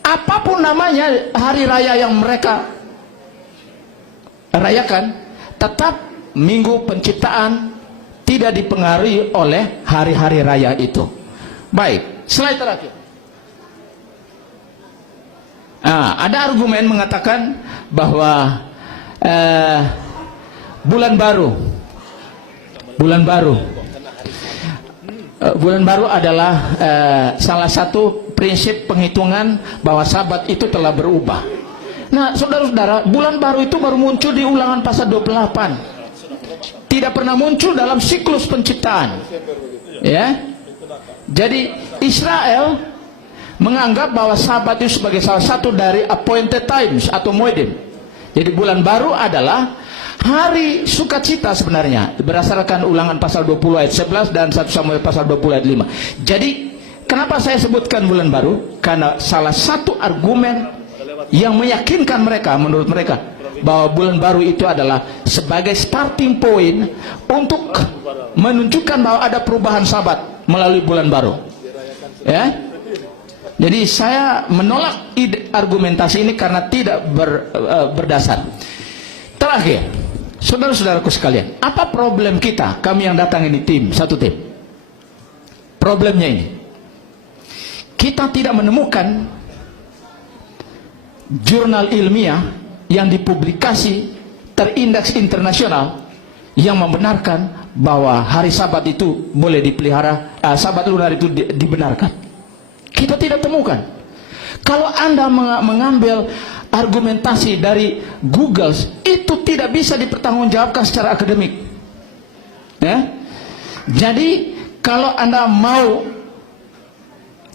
apapun namanya hari raya yang mereka rayakan, tetap Minggu Penciptaan tidak dipengaruhi oleh hari-hari raya itu. Baik, slide terakhir. Ada argumen mengatakan bahwa bulan baru adalah salah satu prinsip penghitungan bahwa Sabat itu telah berubah. Nah, saudara-saudara, bulan baru itu baru muncul di Ulangan pasal 28. Tidak pernah muncul dalam siklus penciptaan. Ya. Jadi Israel menganggap bahwa Sabat itu sebagai salah satu dari appointed times atau moedim. Jadi bulan baru adalah hari sukacita sebenarnya, berdasarkan Ulangan pasal 20 ayat 11 dan 1 Samuel pasal 20 ayat 5. Jadi kenapa saya sebutkan bulan baru? Karena salah satu argumen yang meyakinkan mereka, menurut mereka, bahwa bulan baru itu adalah sebagai starting point untuk menunjukkan bahwa ada perubahan Sabat melalui bulan baru. Ya. Jadi saya menolak argumentasi ini karena tidak berdasar. Terakhir, saudara-saudaraku sekalian, apa problem kita? Kami yang datang ini satu tim. Problemnya ini, kita tidak menemukan jurnal ilmiah yang dipublikasi terindeks internasional yang membenarkan bahwa hari Sabat itu boleh dipelihara, Sabat lunar itu dibenarkan. Kita tidak temukan. Kalau Anda mengambil argumentasi dari Google, itu tidak bisa dipertanggungjawabkan secara akademik. Ya? Jadi kalau Anda mau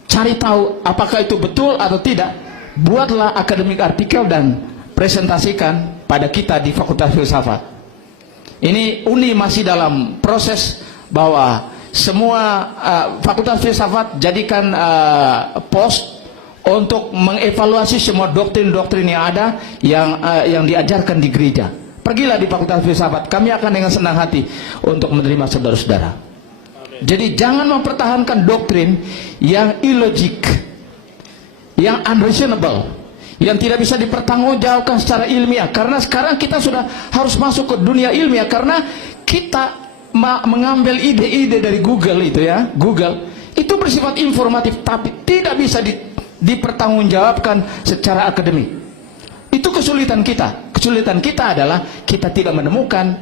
cari tahu apakah itu betul atau tidak, buatlah akademik artikel dan presentasikan pada kita di Fakultas Filsafat. Ini UNI masih dalam proses bahwa semua Fakultas Filsafat jadikan pos untuk mengevaluasi semua doktrin-doktrin yang ada yang diajarkan di gereja. Pergilah di Fakultas Filsafat, kami akan dengan senang hati untuk menerima saudara-saudara. Jadi jangan mempertahankan doktrin yang illogic, yang unreasonable, yang tidak bisa dipertanggungjawabkan secara ilmiah. Karena sekarang kita sudah harus masuk ke dunia ilmiah, karena kita mengambil ide-ide dari Google itu ya, Google itu bersifat informatif tapi tidak bisa dipertanggungjawabkan secara akademik. Itu kesulitan kita. Kesulitan kita adalah kita tidak menemukan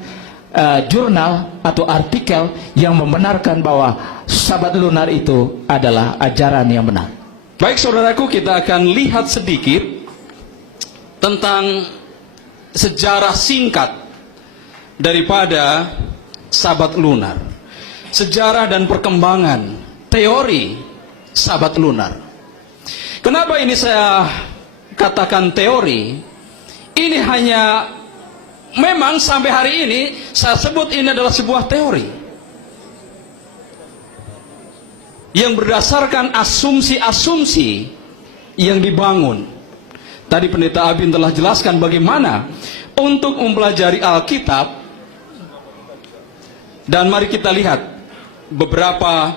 jurnal atau artikel yang membenarkan bahwa Sabat lunar itu adalah ajaran yang benar. Baik saudaraku, kita akan lihat sedikit tentang sejarah singkat daripada Sabat lunar, sejarah dan perkembangan teori Sabat lunar. Kenapa ini saya katakan teori? Ini hanya, memang sampai hari ini saya sebut ini adalah sebuah teori yang berdasarkan asumsi-asumsi yang dibangun. Tadi Pendeta Abin telah jelaskan bagaimana untuk mempelajari Alkitab, dan mari kita lihat beberapa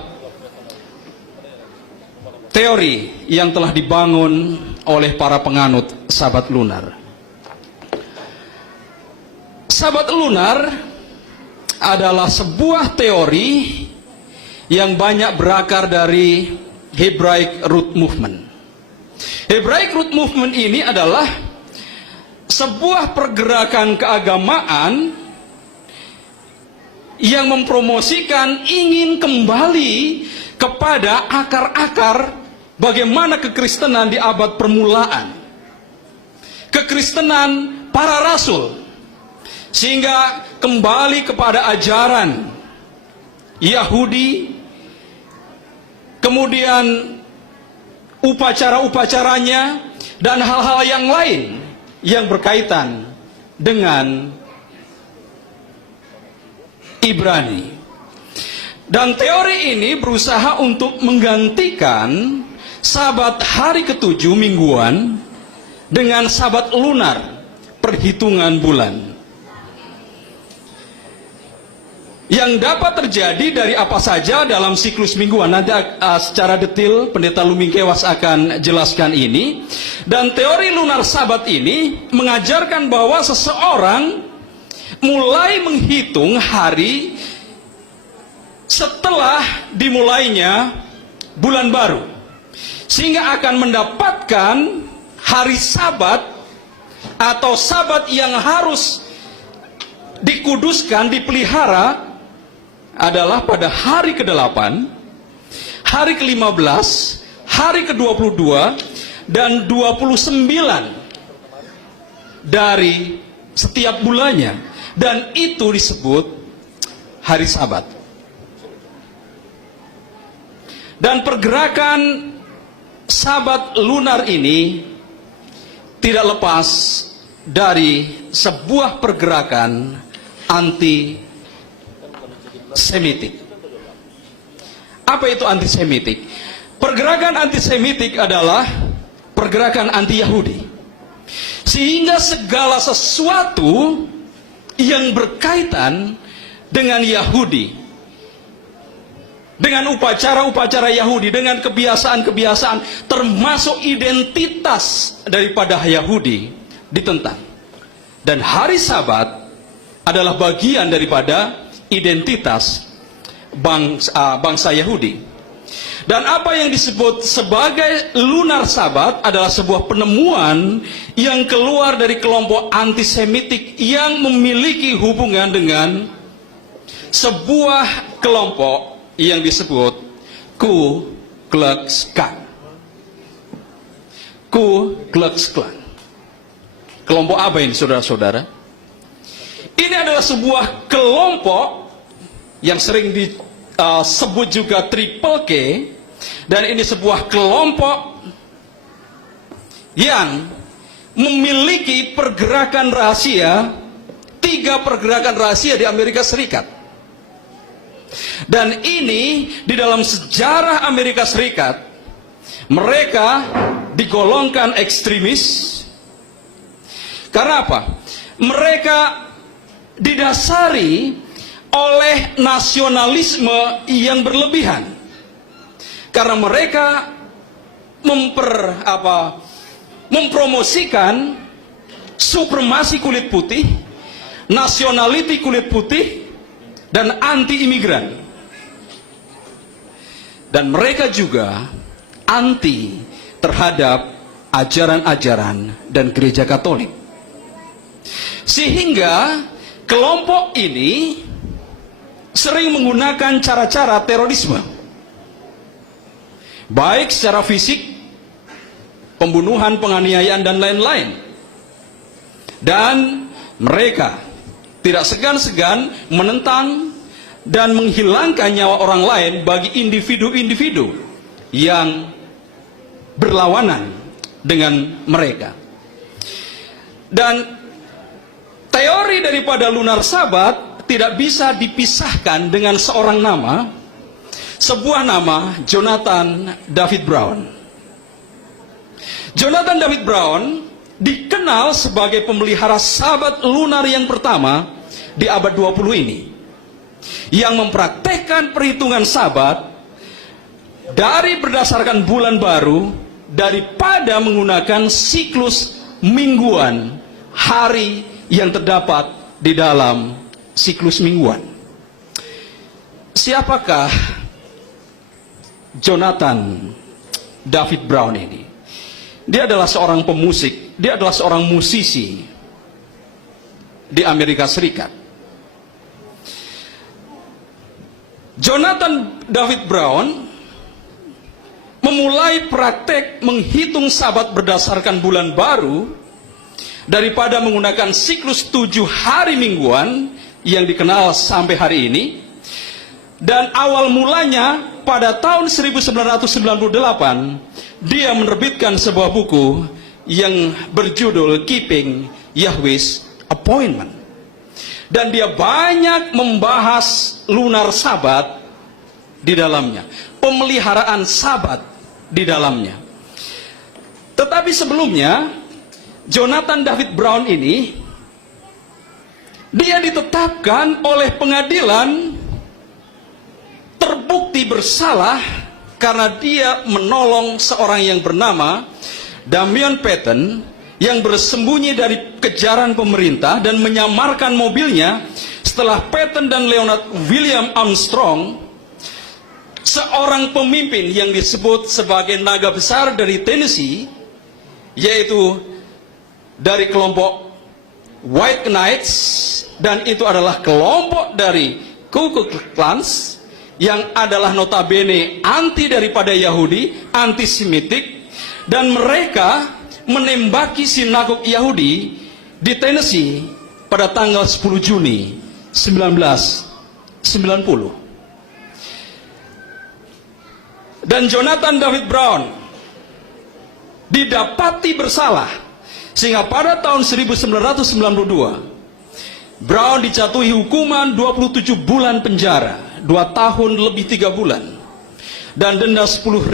teori yang telah dibangun oleh para penganut Sabat lunar. Sabat lunar adalah sebuah teori yang banyak berakar dari Hebraic Root Movement. Hebraic Root Movement ini adalah sebuah pergerakan keagamaan yang mempromosikan ingin kembali kepada akar-akar bagaimana kekristenan di abad permulaan. kekristenan para rasul, sehingga kembali kepada ajaran Yahudi, kemudian upacara-upacaranya dan hal-hal yang lain yang berkaitan dengan Ibrani. Dan teori ini berusaha untuk menggantikan Sabat hari ke-7 mingguan dengan Sabat lunar perhitungan bulan, yang dapat terjadi dari apa saja dalam siklus mingguan. Nanti secara detail Pendeta Lumingkewas akan jelaskan ini. Dan teori lunar Sabat ini mengajarkan bahwa seseorang mulai menghitung hari setelah dimulainya bulan baru, sehingga akan mendapatkan hari Sabat atau Sabat yang harus dikuduskan, dipelihara adalah pada hari ke-8, hari ke-15, hari ke-22, dan 29 dari setiap bulannya. Dan itu disebut hari Sabat. Dan pergerakan Sabat lunar ini tidak lepas dari sebuah pergerakan anti-Semitik. Apa itu anti-Semitik? Pergerakan anti-Semitik adalah pergerakan anti-Yahudi. Sehingga segala sesuatu yang berkaitan dengan Yahudi, dengan upacara-upacara Yahudi, dengan kebiasaan-kebiasaan, termasuk identitas daripada Yahudi, ditentang. Dan hari Sabat adalah bagian daripada identitas bangsa Yahudi. Dan apa yang disebut sebagai lunar Sabat adalah sebuah penemuan yang keluar dari kelompok antisemitik yang memiliki hubungan dengan sebuah kelompok yang disebut Ku Klux Klan. Ku Klux Klan. Kelompok apa ini, saudara-saudara? Ini adalah sebuah kelompok yang sering disebut juga Triple K, dan ini sebuah kelompok yang memiliki pergerakan rahasia, 3 pergerakan rahasia di Amerika Serikat. Dan ini di dalam sejarah Amerika Serikat, mereka digolongkan ekstremis. Karena apa? Mereka didasari oleh nasionalisme yang berlebihan. Karena mereka mempromosikan supremasi kulit putih, nationality kulit putih, dan anti-imigran. Dan mereka juga anti terhadap ajaran-ajaran dan gereja Katolik. Sehingga kelompok ini sering menggunakan cara-cara terorisme, baik secara fisik, pembunuhan, penganiayaan, dan lain-lain. Dan mereka tidak segan-segan menentang dan menghilangkan nyawa orang lain bagi individu-individu yang berlawanan dengan mereka. Dan teori daripada lunar Sabat tidak bisa dipisahkan dengan seorang nama, sebuah nama, Jonathan David Brown. Jonathan David Brown dikenal sebagai pemelihara Sabat lunar yang pertama di abad 20 ini, yang mempraktekkan perhitungan Sabat dari berdasarkan bulan baru daripada menggunakan siklus mingguan, hari yang terdapat di dalam siklus mingguan. Siapakah Jonathan David Brown ini? Dia adalah seorang pemusik, dia adalah seorang musisi di Amerika Serikat. Jonathan David Brown memulai praktek menghitung Sabat berdasarkan bulan baru daripada menggunakan siklus 7 hari mingguan yang dikenal sampai hari ini. Dan awal mulanya pada tahun 1998 dia menerbitkan sebuah buku yang berjudul Keeping Yahweh's Appointment. Dan dia banyak membahas lunar Sabat di dalamnya, pemeliharaan Sabat di dalamnya. Tetapi sebelumnya Jonathan David Brown ini dia ditetapkan oleh pengadilan terbukti bersalah karena dia menolong seorang yang bernama Damian Patton yang bersembunyi dari kejaran pemerintah dan menyamarkan mobilnya setelah Patton dan Leonard William Armstrong, seorang pemimpin yang disebut sebagai naga besar dari Tennessee, yaitu dari kelompok White Knights, dan itu adalah kelompok dari Ku Klux Klan yang adalah notabene anti daripada Yahudi, antisemitik, dan mereka menembaki sinagog Yahudi di Tennessee pada tanggal 10 Juni 1990. Dan Jonathan David Brown didapati bersalah sehingga pada tahun 1992 Brown dijatuhi hukuman 27 bulan penjara, 2 tahun lebih 3 bulan, dan denda $10.000.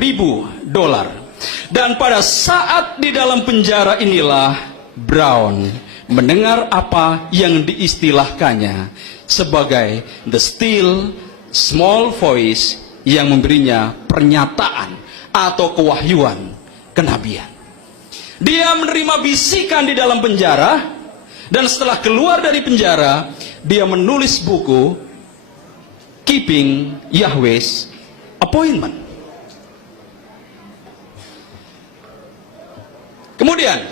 Dan pada saat di dalam penjara inilah Brown mendengar apa yang diistilahkannya sebagai the still small voice yang memberinya pernyataan atau kewahyuan kenabian. Dia menerima bisikan di dalam penjara, dan setelah keluar dari penjara dia menulis buku Keeping Yahweh's Appointment. Kemudian,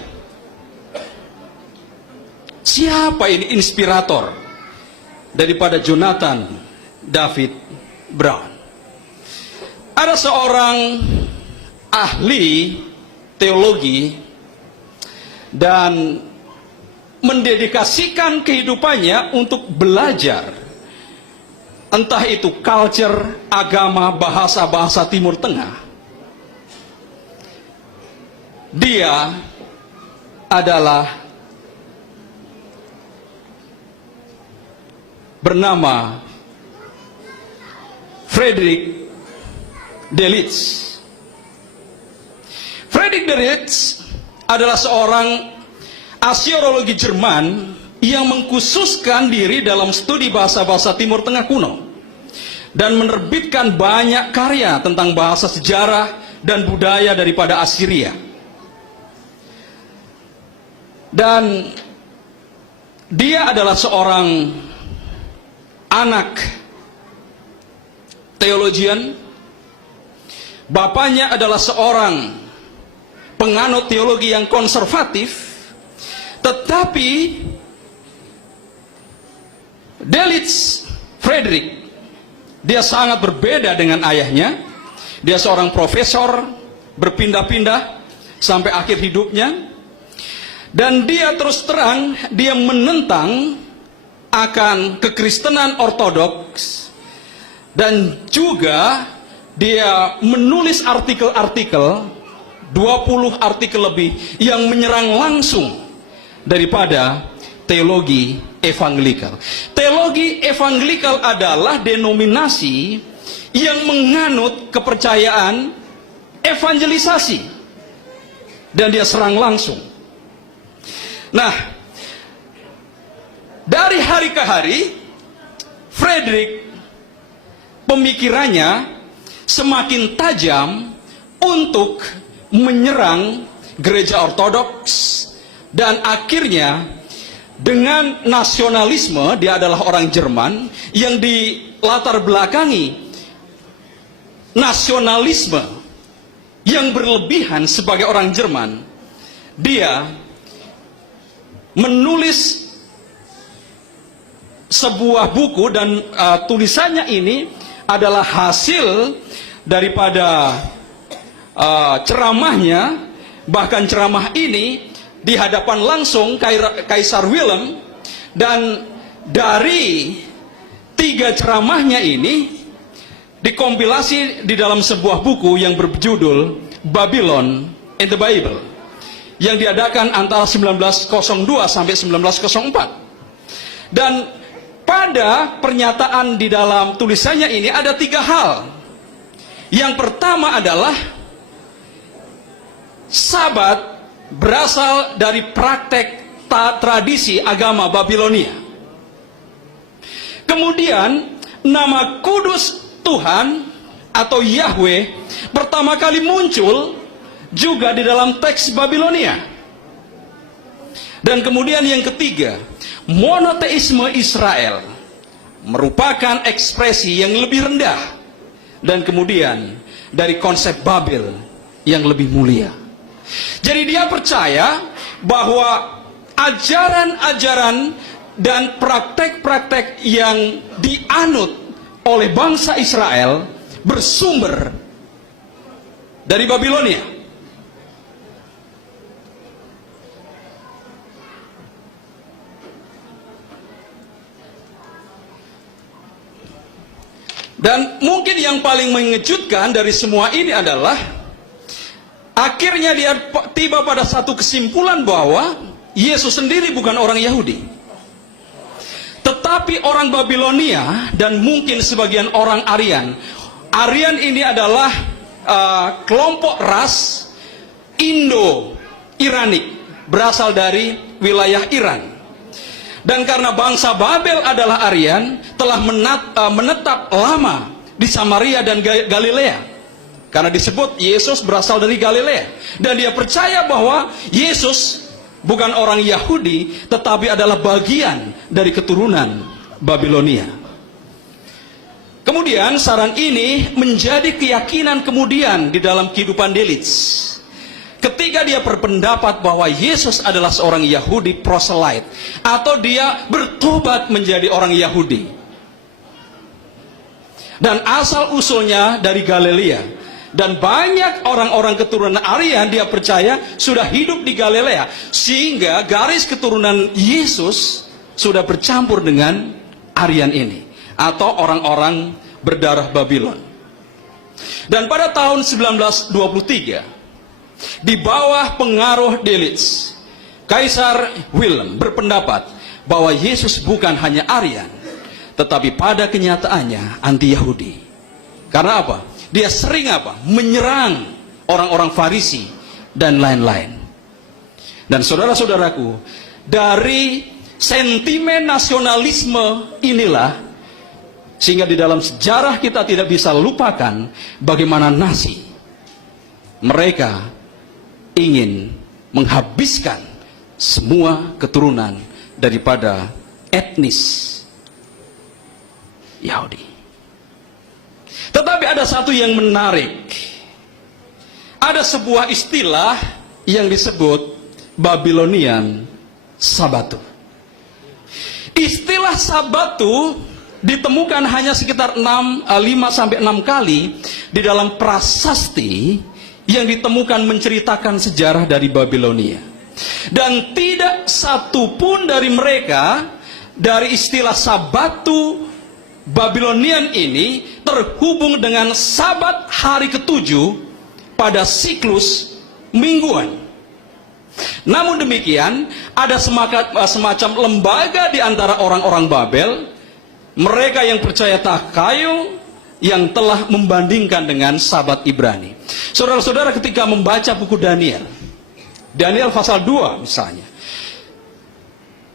siapa ini inspirator daripada Jonathan David Brown? Ada seorang ahli teologi dan mendedikasikan kehidupannya untuk belajar, entah itu culture, agama, bahasa-bahasa Timur Tengah. Dia adalah bernama Friedrich Delitzsch. Friedrich Delitzsch adalah seorang Asiologi Jerman yang mengkhususkan diri dalam studi bahasa-bahasa Timur Tengah kuno dan menerbitkan banyak karya tentang bahasa, sejarah, dan budaya daripada Assyria. Dan dia adalah seorang anak teologian. Bapaknya adalah seorang penganut teologi yang konservatif. Tetapi Delitzsch Friedrich, dia sangat berbeda dengan ayahnya. Dia seorang profesor, berpindah-pindah sampai akhir hidupnya. Dan dia terus terang, dia menentang akan kekristenan ortodoks. Dan juga dia menulis artikel-artikel, 20 artikel lebih, yang menyerang langsung daripada teologi evangelikal. Teologi evangelikal adalah denominasi yang menganut kepercayaan evangelisasi, dan dia serang langsung. Nah, dari hari ke hari Friedrich pemikirannya semakin tajam untuk menyerang gereja ortodoks. Dan akhirnya dengan nasionalisme, dia adalah orang Jerman yang dilatar belakangi nasionalisme yang berlebihan sebagai orang Jerman. Dia menulis sebuah buku, dan tulisannya ini adalah hasil daripada ceramahnya. Bahkan ceramah ini di hadapan langsung Kaisar Wilhelm, dan dari 3 ceramahnya ini dikompilasi di dalam sebuah buku yang berjudul Babylon in the Bible, yang diadakan antara 1902 sampai 1904. Dan pada pernyataan di dalam tulisannya ini ada 3 hal. Yang pertama adalah Sabat berasal dari praktek tradisi agama Babilonia. Kemudian nama kudus Tuhan atau Yahweh pertama kali muncul juga di dalam teks Babilonia. Dan kemudian yang ketiga, monoteisme Israel merupakan ekspresi yang lebih rendah, dan kemudian dari konsep Babel yang lebih mulia. Jadi dia percaya bahwa ajaran-ajaran dan praktek-praktek yang dianut oleh bangsa Israel bersumber dari Babilonia. Dan mungkin yang paling mengejutkan dari semua ini adalah akhirnya dia tiba pada satu kesimpulan bahwa Yesus sendiri bukan orang Yahudi, tetapi orang Babilonia dan mungkin sebagian orang Aryan. Aryan ini adalah kelompok ras Indo-Iranik, berasal dari wilayah Iran. Dan karena bangsa Babel adalah Aryan, telah menetap lama di Samaria dan Galilea. Karena disebut Yesus berasal dari Galilea. Dan dia percaya bahwa Yesus bukan orang Yahudi, tetapi adalah bagian dari keturunan Babilonia. Kemudian saran ini menjadi keyakinan kemudian di dalam kehidupan Delitzsch. Ketika dia berpendapat bahwa Yesus adalah seorang Yahudi proselyte, atau dia bertobat menjadi orang Yahudi, dan asal usulnya dari Galilea, dan banyak orang-orang keturunan Aryan dia percaya sudah hidup di Galilea, sehingga garis keturunan Yesus sudah bercampur dengan Aryan ini, atau orang-orang berdarah Babylon. Dan pada tahun 1923, di bawah pengaruh Delitzsch, Kaisar Wilhelm berpendapat bahwa Yesus bukan hanya Aryan, tetapi pada kenyataannya anti-Yahudi. Karena apa? Dia sering menyerang orang-orang Farisi dan lain-lain. Dan saudara-saudaraku, dari sentimen nasionalisme inilah, sehingga di dalam sejarah kita tidak bisa lupakan bagaimana Nazi, mereka ingin menghabiskan semua keturunan daripada etnis Yahudi. Tetapi ada satu yang menarik. Ada sebuah istilah yang disebut Babylonian Sabatu. Istilah Sabatu ditemukan hanya sekitar 5 sampai 6 kali di dalam prasasti yang ditemukan menceritakan sejarah dari Babilonia. Dan tidak satu pun dari mereka, dari istilah Sabatu Babylonian ini, terhubung dengan Sabat hari ke-7 pada siklus mingguan. Namun demikian, ada semacam lembaga di antara orang-orang Babel, mereka yang percaya takhayul, yang telah membandingkan dengan Sabat Ibrani. Saudara-saudara, ketika membaca buku Daniel pasal 2 misalnya,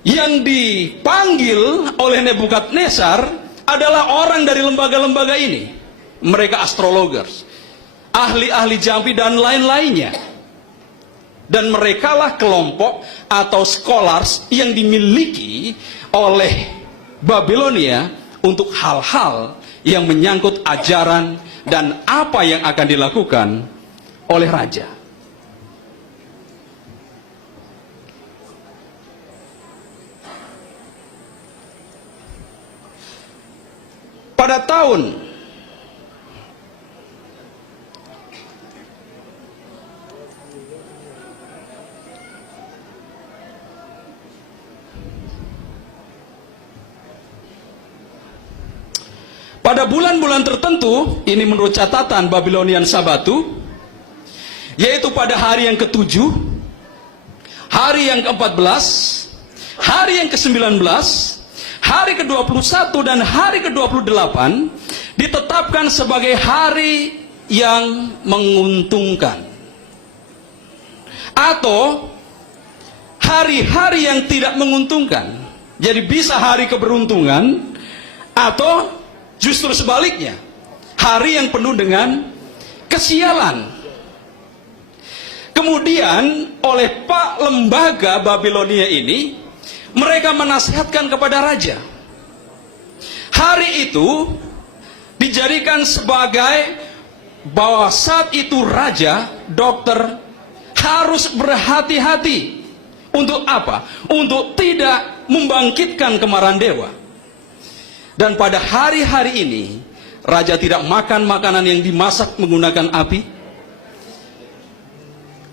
yang dipanggil oleh Nebukadnezar adalah orang dari lembaga-lembaga ini. Mereka astrologers, ahli-ahli jampi dan lain-lainnya. Dan merekalah kelompok atau scholars yang dimiliki oleh Babilonia untuk hal-hal yang menyangkut ajaran dan apa yang akan dilakukan oleh raja. Pada tahun 1924 pada bulan-bulan tertentu, ini menurut catatan Babylonian Sabatu, yaitu pada hari yang ke-7, hari yang ke-14, hari yang ke-19, hari ke-21 dan hari ke-28 ditetapkan sebagai hari yang menguntungkan, atau hari-hari yang tidak menguntungkan. Jadi bisa hari keberuntungan atau justru sebaliknya, hari yang penuh dengan kesialan. Kemudian oleh Pak Lembaga Babilonia ini, mereka menasihatkan kepada raja, hari itu dijadikan sebagai bahwa saat itu raja, dokter, harus berhati-hati. Untuk apa? Untuk tidak membangkitkan kemarahan dewa. Dan pada hari-hari ini, raja tidak makan makanan yang dimasak menggunakan api,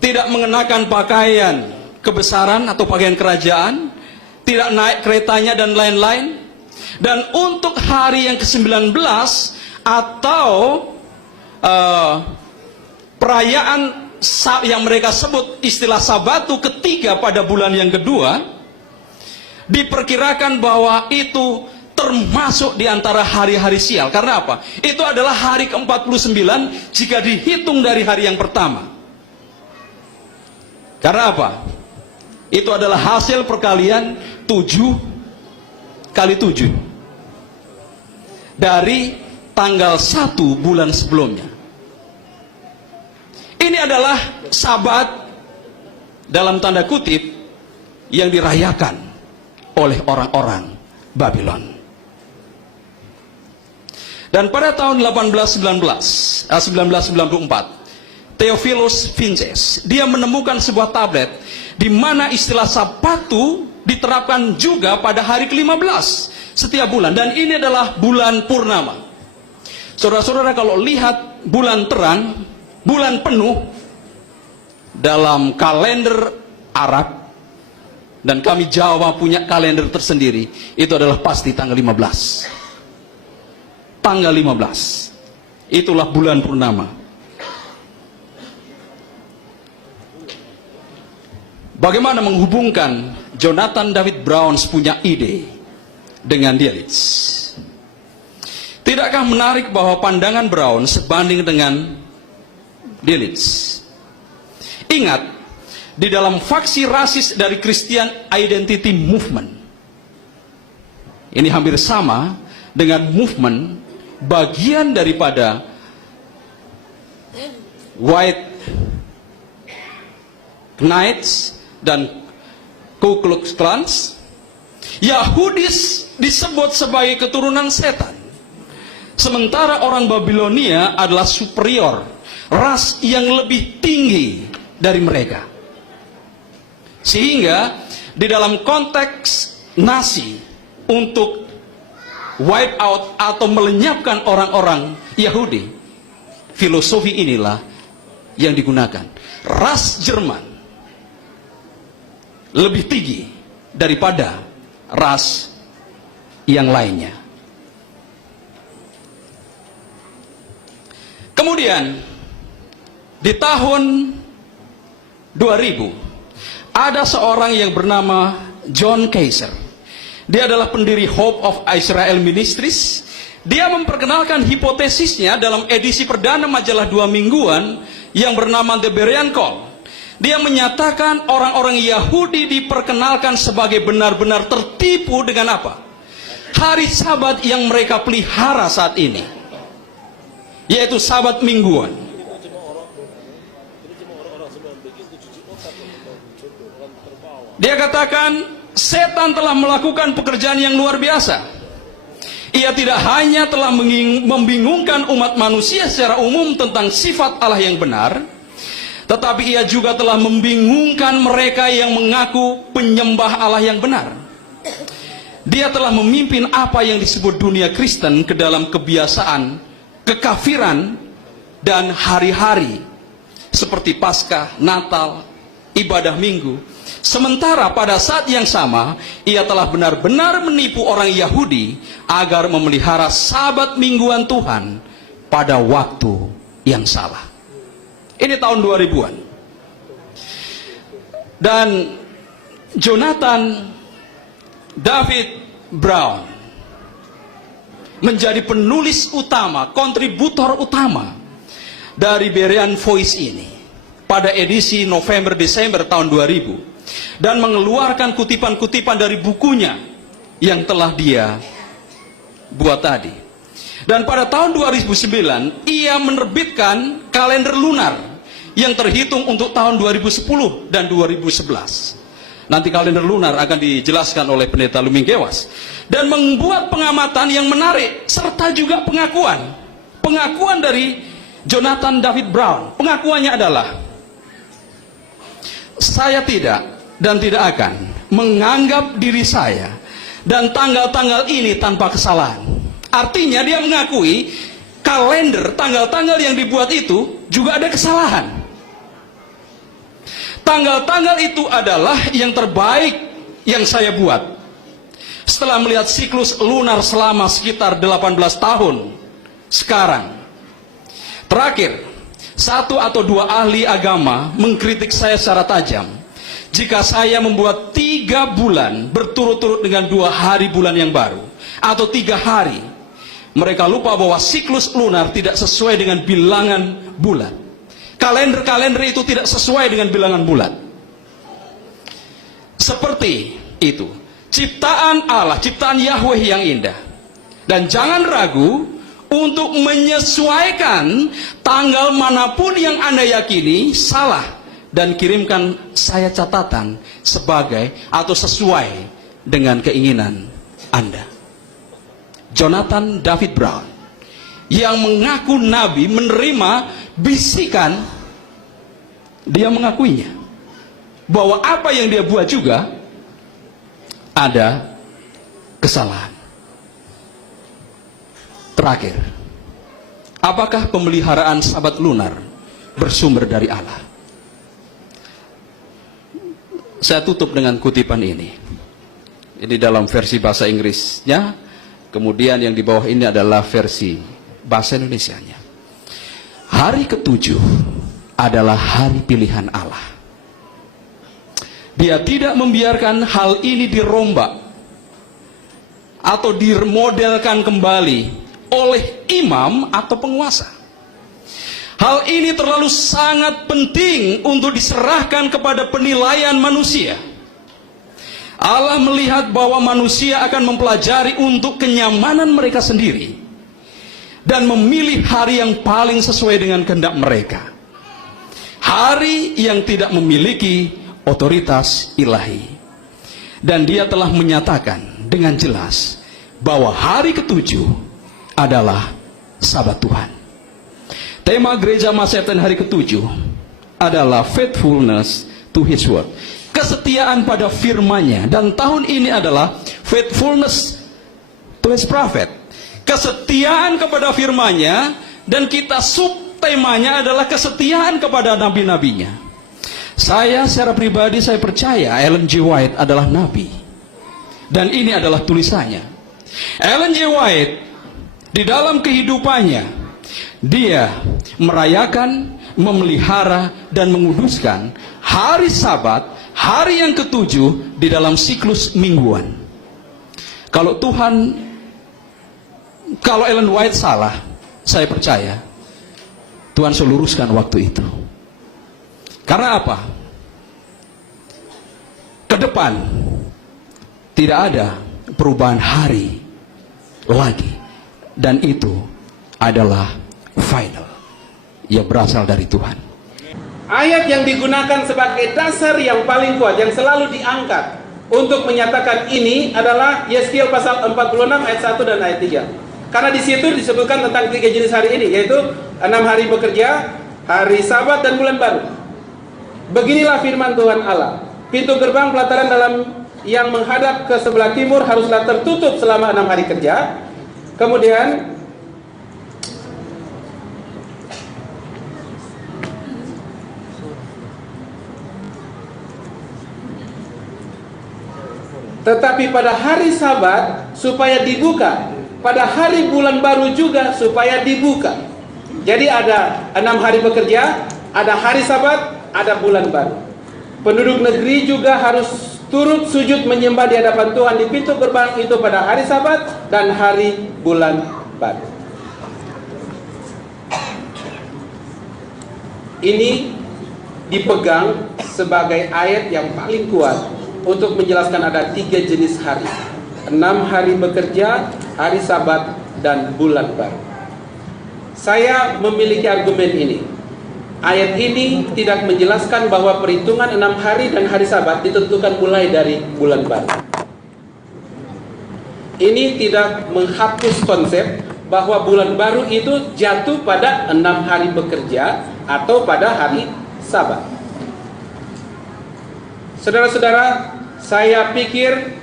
tidak mengenakan pakaian kebesaran atau pakaian kerajaan, tidak naik keretanya dan lain-lain. Dan untuk hari yang ke-19 atau perayaan yang mereka sebut istilah Sabatu ketiga pada bulan yang kedua, diperkirakan bahwa itu termasuk di antara hari-hari sial. Karena apa? Itu adalah hari ke-49 jika dihitung dari hari yang pertama. Karena apa? Itu adalah hasil perkalian 7 kali 7 dari tanggal 1 bulan sebelumnya. Ini adalah Sabat dalam tanda kutip yang dirayakan oleh orang-orang Babylon. Dan pada tahun 1994, Theophilus Vinces, dia menemukan sebuah tablet di mana istilah Sabatu diterapkan juga pada hari ke-15 setiap bulan, dan ini adalah bulan purnama. Saudara-saudara, kalau lihat bulan terang, bulan penuh dalam kalender Arab, dan kami Jawa punya kalender tersendiri, itu adalah pasti tanggal 15. Tanggal 15 itulah bulan purnama. Bagaimana menghubungkan Jonathan David Browns punya ide dengan Delitzsch? Tidakkah menarik bahwa pandangan Brown sebanding dengan Delitzsch? Ingat, di dalam faksi rasis dari Christian Identity Movement, ini hampir sama dengan movement bagian daripada White Knights dan Ku Klux Klan. Yahudis disebut sebagai keturunan setan, sementara orang Babilonia adalah superior, ras yang lebih tinggi dari mereka. Sehingga di dalam konteks nasi untuk wipe out atau melenyapkan orang-orang Yahudi, filosofi inilah yang digunakan. Ras Jerman lebih tinggi daripada ras yang lainnya. Kemudian di tahun 2000 ada seorang yang bernama John Kaiser. Dia adalah pendiri Hope of Israel Ministries. Dia memperkenalkan hipotesisnya dalam edisi perdana majalah 2 mingguan yang bernama The Berean Call. Dia menyatakan orang-orang Yahudi diperkenalkan sebagai benar-benar tertipu dengan apa? Hari Sabat yang mereka pelihara saat ini, yaitu Sabat mingguan. Dia katakan setan telah melakukan pekerjaan yang luar biasa. Ia tidak hanya telah membingungkan umat manusia secara umum tentang sifat Allah yang benar, tetapi ia juga telah membingungkan mereka yang mengaku penyembah Allah yang benar. Dia telah memimpin apa yang disebut dunia Kristen ke dalam kebiasaan kekafiran dan hari-hari seperti Paskah, Natal, ibadah Minggu, Sementara pada saat yang sama, ia telah benar-benar menipu orang Yahudi agar memelihara sabat mingguan Tuhan pada waktu yang salah. Ini tahun 2000-an. Dan Jonathan David Brown menjadi penulis utama, kontributor utama dari Berean Voice ini pada edisi November-Desember tahun 2000. Dan mengeluarkan kutipan-kutipan dari bukunya yang telah dia buat tadi. Dan pada tahun 2009 ia menerbitkan kalender lunar yang terhitung untuk tahun 2010 dan 2011. Nanti kalender lunar akan dijelaskan oleh Pendeta Lumingkewas. Dan membuat pengamatan yang menarik serta juga pengakuan dari Jonathan David Brown. Pengakuannya adalah, saya tidak dan tidak akan menganggap diri saya dan tanggal-tanggal ini tanpa kesalahan. Artinya dia mengakui kalender tanggal-tanggal yang dibuat itu juga ada kesalahan. Tanggal-tanggal itu adalah yang terbaik yang saya buat setelah melihat siklus lunar selama sekitar 18 tahun sekarang. Terakhir, satu atau dua ahli agama mengkritik saya secara tajam jika saya membuat 3 bulan berturut-turut dengan 2 hari bulan yang baru, atau 3 hari. Mereka lupa bahwa siklus lunar tidak sesuai dengan bilangan bulan. Kalender-kalender itu tidak sesuai dengan bilangan bulan. Seperti itu, ciptaan Allah, ciptaan Yahweh yang indah. Dan jangan ragu untuk menyesuaikan tanggal manapun yang Anda yakini salah, dan kirimkan saya catatan sebagai atau sesuai dengan keinginan Anda. Jonathan David Brown yang mengaku nabi menerima bisikan, dia mengakuinya bahwa apa yang dia buat juga ada kesalahan. Terakhir, apakah pemeliharaan sabat lunar bersumber dari Allah? Saya tutup dengan kutipan ini. Ini dalam versi bahasa Inggrisnya, kemudian yang di bawah ini adalah versi bahasa Indonesianya. Hari ketujuh adalah hari pilihan Allah. Dia tidak membiarkan hal ini dirombak atau diremodelkan kembali oleh imam atau penguasa. Hal ini terlalu sangat penting untuk diserahkan kepada penilaian manusia. Allah melihat bahwa manusia akan mempelajari untuk kenyamanan mereka sendiri dan memilih hari yang paling sesuai dengan kehendak mereka. Hari yang tidak memiliki otoritas ilahi. Dan dia telah menyatakan dengan jelas bahwa hari ketujuh adalah sabat Tuhan. Tema gereja Maseten hari ketujuh adalah faithfulness to his word. Kesetiaan pada firman-Nya. Dan tahun ini adalah faithfulness to his prophet. Kesetiaan kepada firman-Nya, dan kita subtemanya adalah kesetiaan kepada nabi-nabinya. Saya secara pribadi saya percaya Ellen G. White adalah nabi. Dan ini adalah tulisannya. Ellen G. White di dalam kehidupannya dia merayakan, memelihara, dan menguduskan hari Sabat, hari yang ketujuh di dalam siklus mingguan. Kalau Ellen White salah, saya percaya Tuhan seluruskan waktu itu. Karena apa? Ke depan tidak ada perubahan hari lagi, dan itu adalah final yang berasal dari Tuhan. Ayat yang digunakan sebagai dasar yang paling kuat, yang selalu diangkat untuk menyatakan ini adalah Yeskiel pasal 46 ayat 1 dan ayat 3. Karena di situ disebutkan tentang 3 jenis hari ini, yaitu 6 hari bekerja, hari Sabat, dan bulan baru. Beginilah firman Tuhan Allah. Pintu gerbang pelataran dalam yang menghadap ke sebelah timur haruslah tertutup selama 6 hari kerja. Kemudian tetapi pada hari Sabat supaya dibuka, pada hari bulan baru juga supaya dibuka. Jadi ada 6 hari bekerja, ada hari Sabat, ada bulan baru. Penduduk negeri juga harus turut sujud menyembah di hadapan Tuhan di pintu gerbang itu pada hari Sabat dan hari bulan baru. Ini dipegang sebagai ayat yang paling kuat untuk menjelaskan ada 3 jenis hari. 6 hari bekerja, hari Sabat, dan bulan baru. Saya memiliki argumen ini. Ayat ini tidak menjelaskan bahwa perhitungan 6 hari dan hari Sabat ditentukan mulai dari bulan baru. Ini tidak menghapus konsep bahwa bulan baru itu jatuh pada 6 hari bekerja atau pada hari Sabat. Saudara-saudara, saya pikir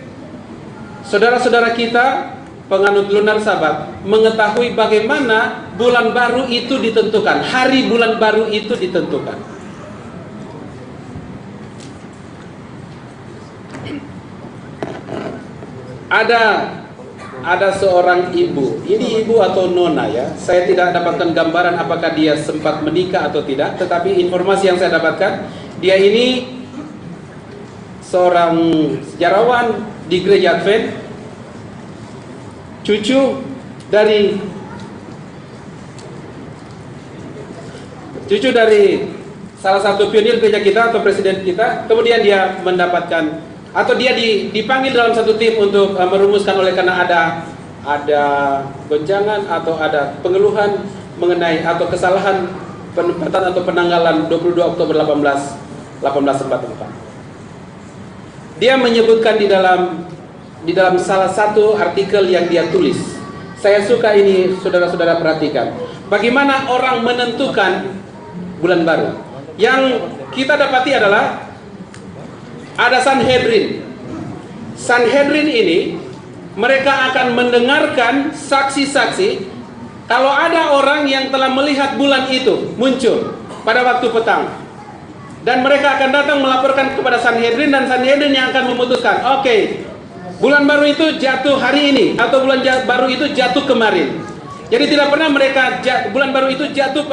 saudara-saudara kita penganut lunar Sabat mengetahui bagaimana bulan baru itu ditentukan, hari bulan baru itu ditentukan. Ada seorang ibu, ini ibu atau nona ya, saya tidak dapatkan gambaran apakah dia sempat menikah atau tidak, tetapi informasi yang saya dapatkan, dia ini seorang sejarawan di gereja Advent, cucu dari salah satu pionir gereja kita atau presiden kita. Kemudian dia mendapatkan atau dia dipanggil dalam satu tim untuk merumuskan oleh karena ada gonjangan atau ada pengeluhan mengenai atau kesalahan penempatan atau penanggalan 22 Oktober 1844. Dia menyebutkan di dalam salah satu artikel yang dia tulis. Saya suka ini, saudara-saudara perhatikan. Bagaimana orang menentukan bulan baru. Yang kita dapati adalah ada Sanhedrin. Sanhedrin ini mereka akan mendengarkan saksi-saksi kalau ada orang yang telah melihat bulan itu muncul pada waktu petang. Dan mereka akan datang melaporkan kepada Sanhedrin, dan Sanhedrin yang akan memutuskan, oke, bulan baru itu jatuh hari ini atau bulan baru itu jatuh kemarin. Jadi tidak pernah bulan baru itu jatuh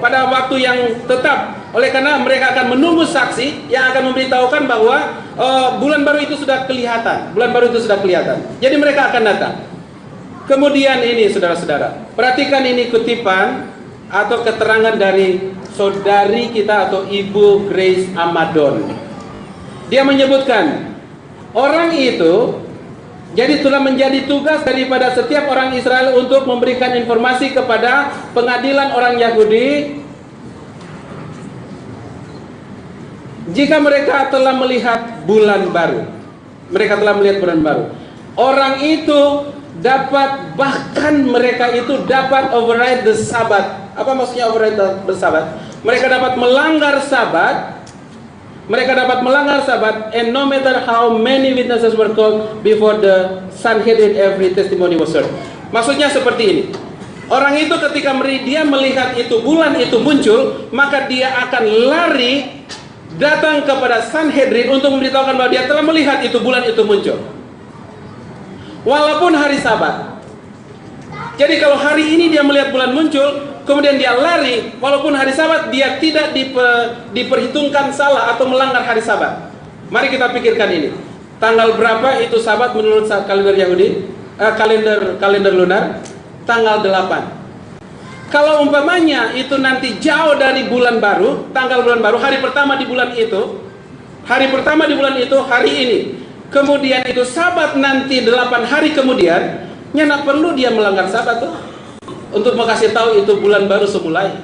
pada waktu yang tetap. Oleh karena mereka akan menunggu saksi yang akan memberitahukan bahwa bulan baru itu sudah kelihatan. Bulan baru itu sudah kelihatan. Jadi mereka akan datang. Kemudian ini saudara-saudara, perhatikan ini kutipan atau keterangan dari saudari kita atau Ibu Grace Amadon. Dia menyebutkan orang itu jadi telah menjadi tugas daripada setiap orang Israel untuk memberikan informasi kepada pengadilan orang Yahudi jika mereka telah melihat bulan baru. Mereka telah melihat bulan baru. Orang itu dapat, bahkan mereka itu dapat override the Sabbath. Apa maksudnya override the Sabbath? Mereka dapat melanggar Sabat. Mereka dapat melanggar Sabat, and no matter how many witnesses were called before the Sanhedrin, every testimony was heard. Maksudnya seperti ini. Orang itu ketika dia melihat itu bulan itu muncul, maka dia akan lari datang kepada Sanhedrin untuk memberitahukan bahwa dia telah melihat itu bulan itu muncul. Walaupun hari Sabat. Jadi kalau hari ini dia melihat bulan muncul, kemudian dia lari, walaupun hari Sabat dia tidak diperhitungkan salah atau melanggar hari Sabat. Mari kita pikirkan ini. Tanggal berapa itu Sabat menurut kalender Yahudi? Kalender lunar? Tanggal 8. Kalau umpamanya itu nanti jauh dari bulan baru, tanggal bulan baru, hari pertama di bulan itu, hari ini. Kemudian itu Sabat nanti 8 hari kemudian, tidak perlu dia melanggar Sabat tuh. Untuk mengasih tahu itu bulan baru semulai.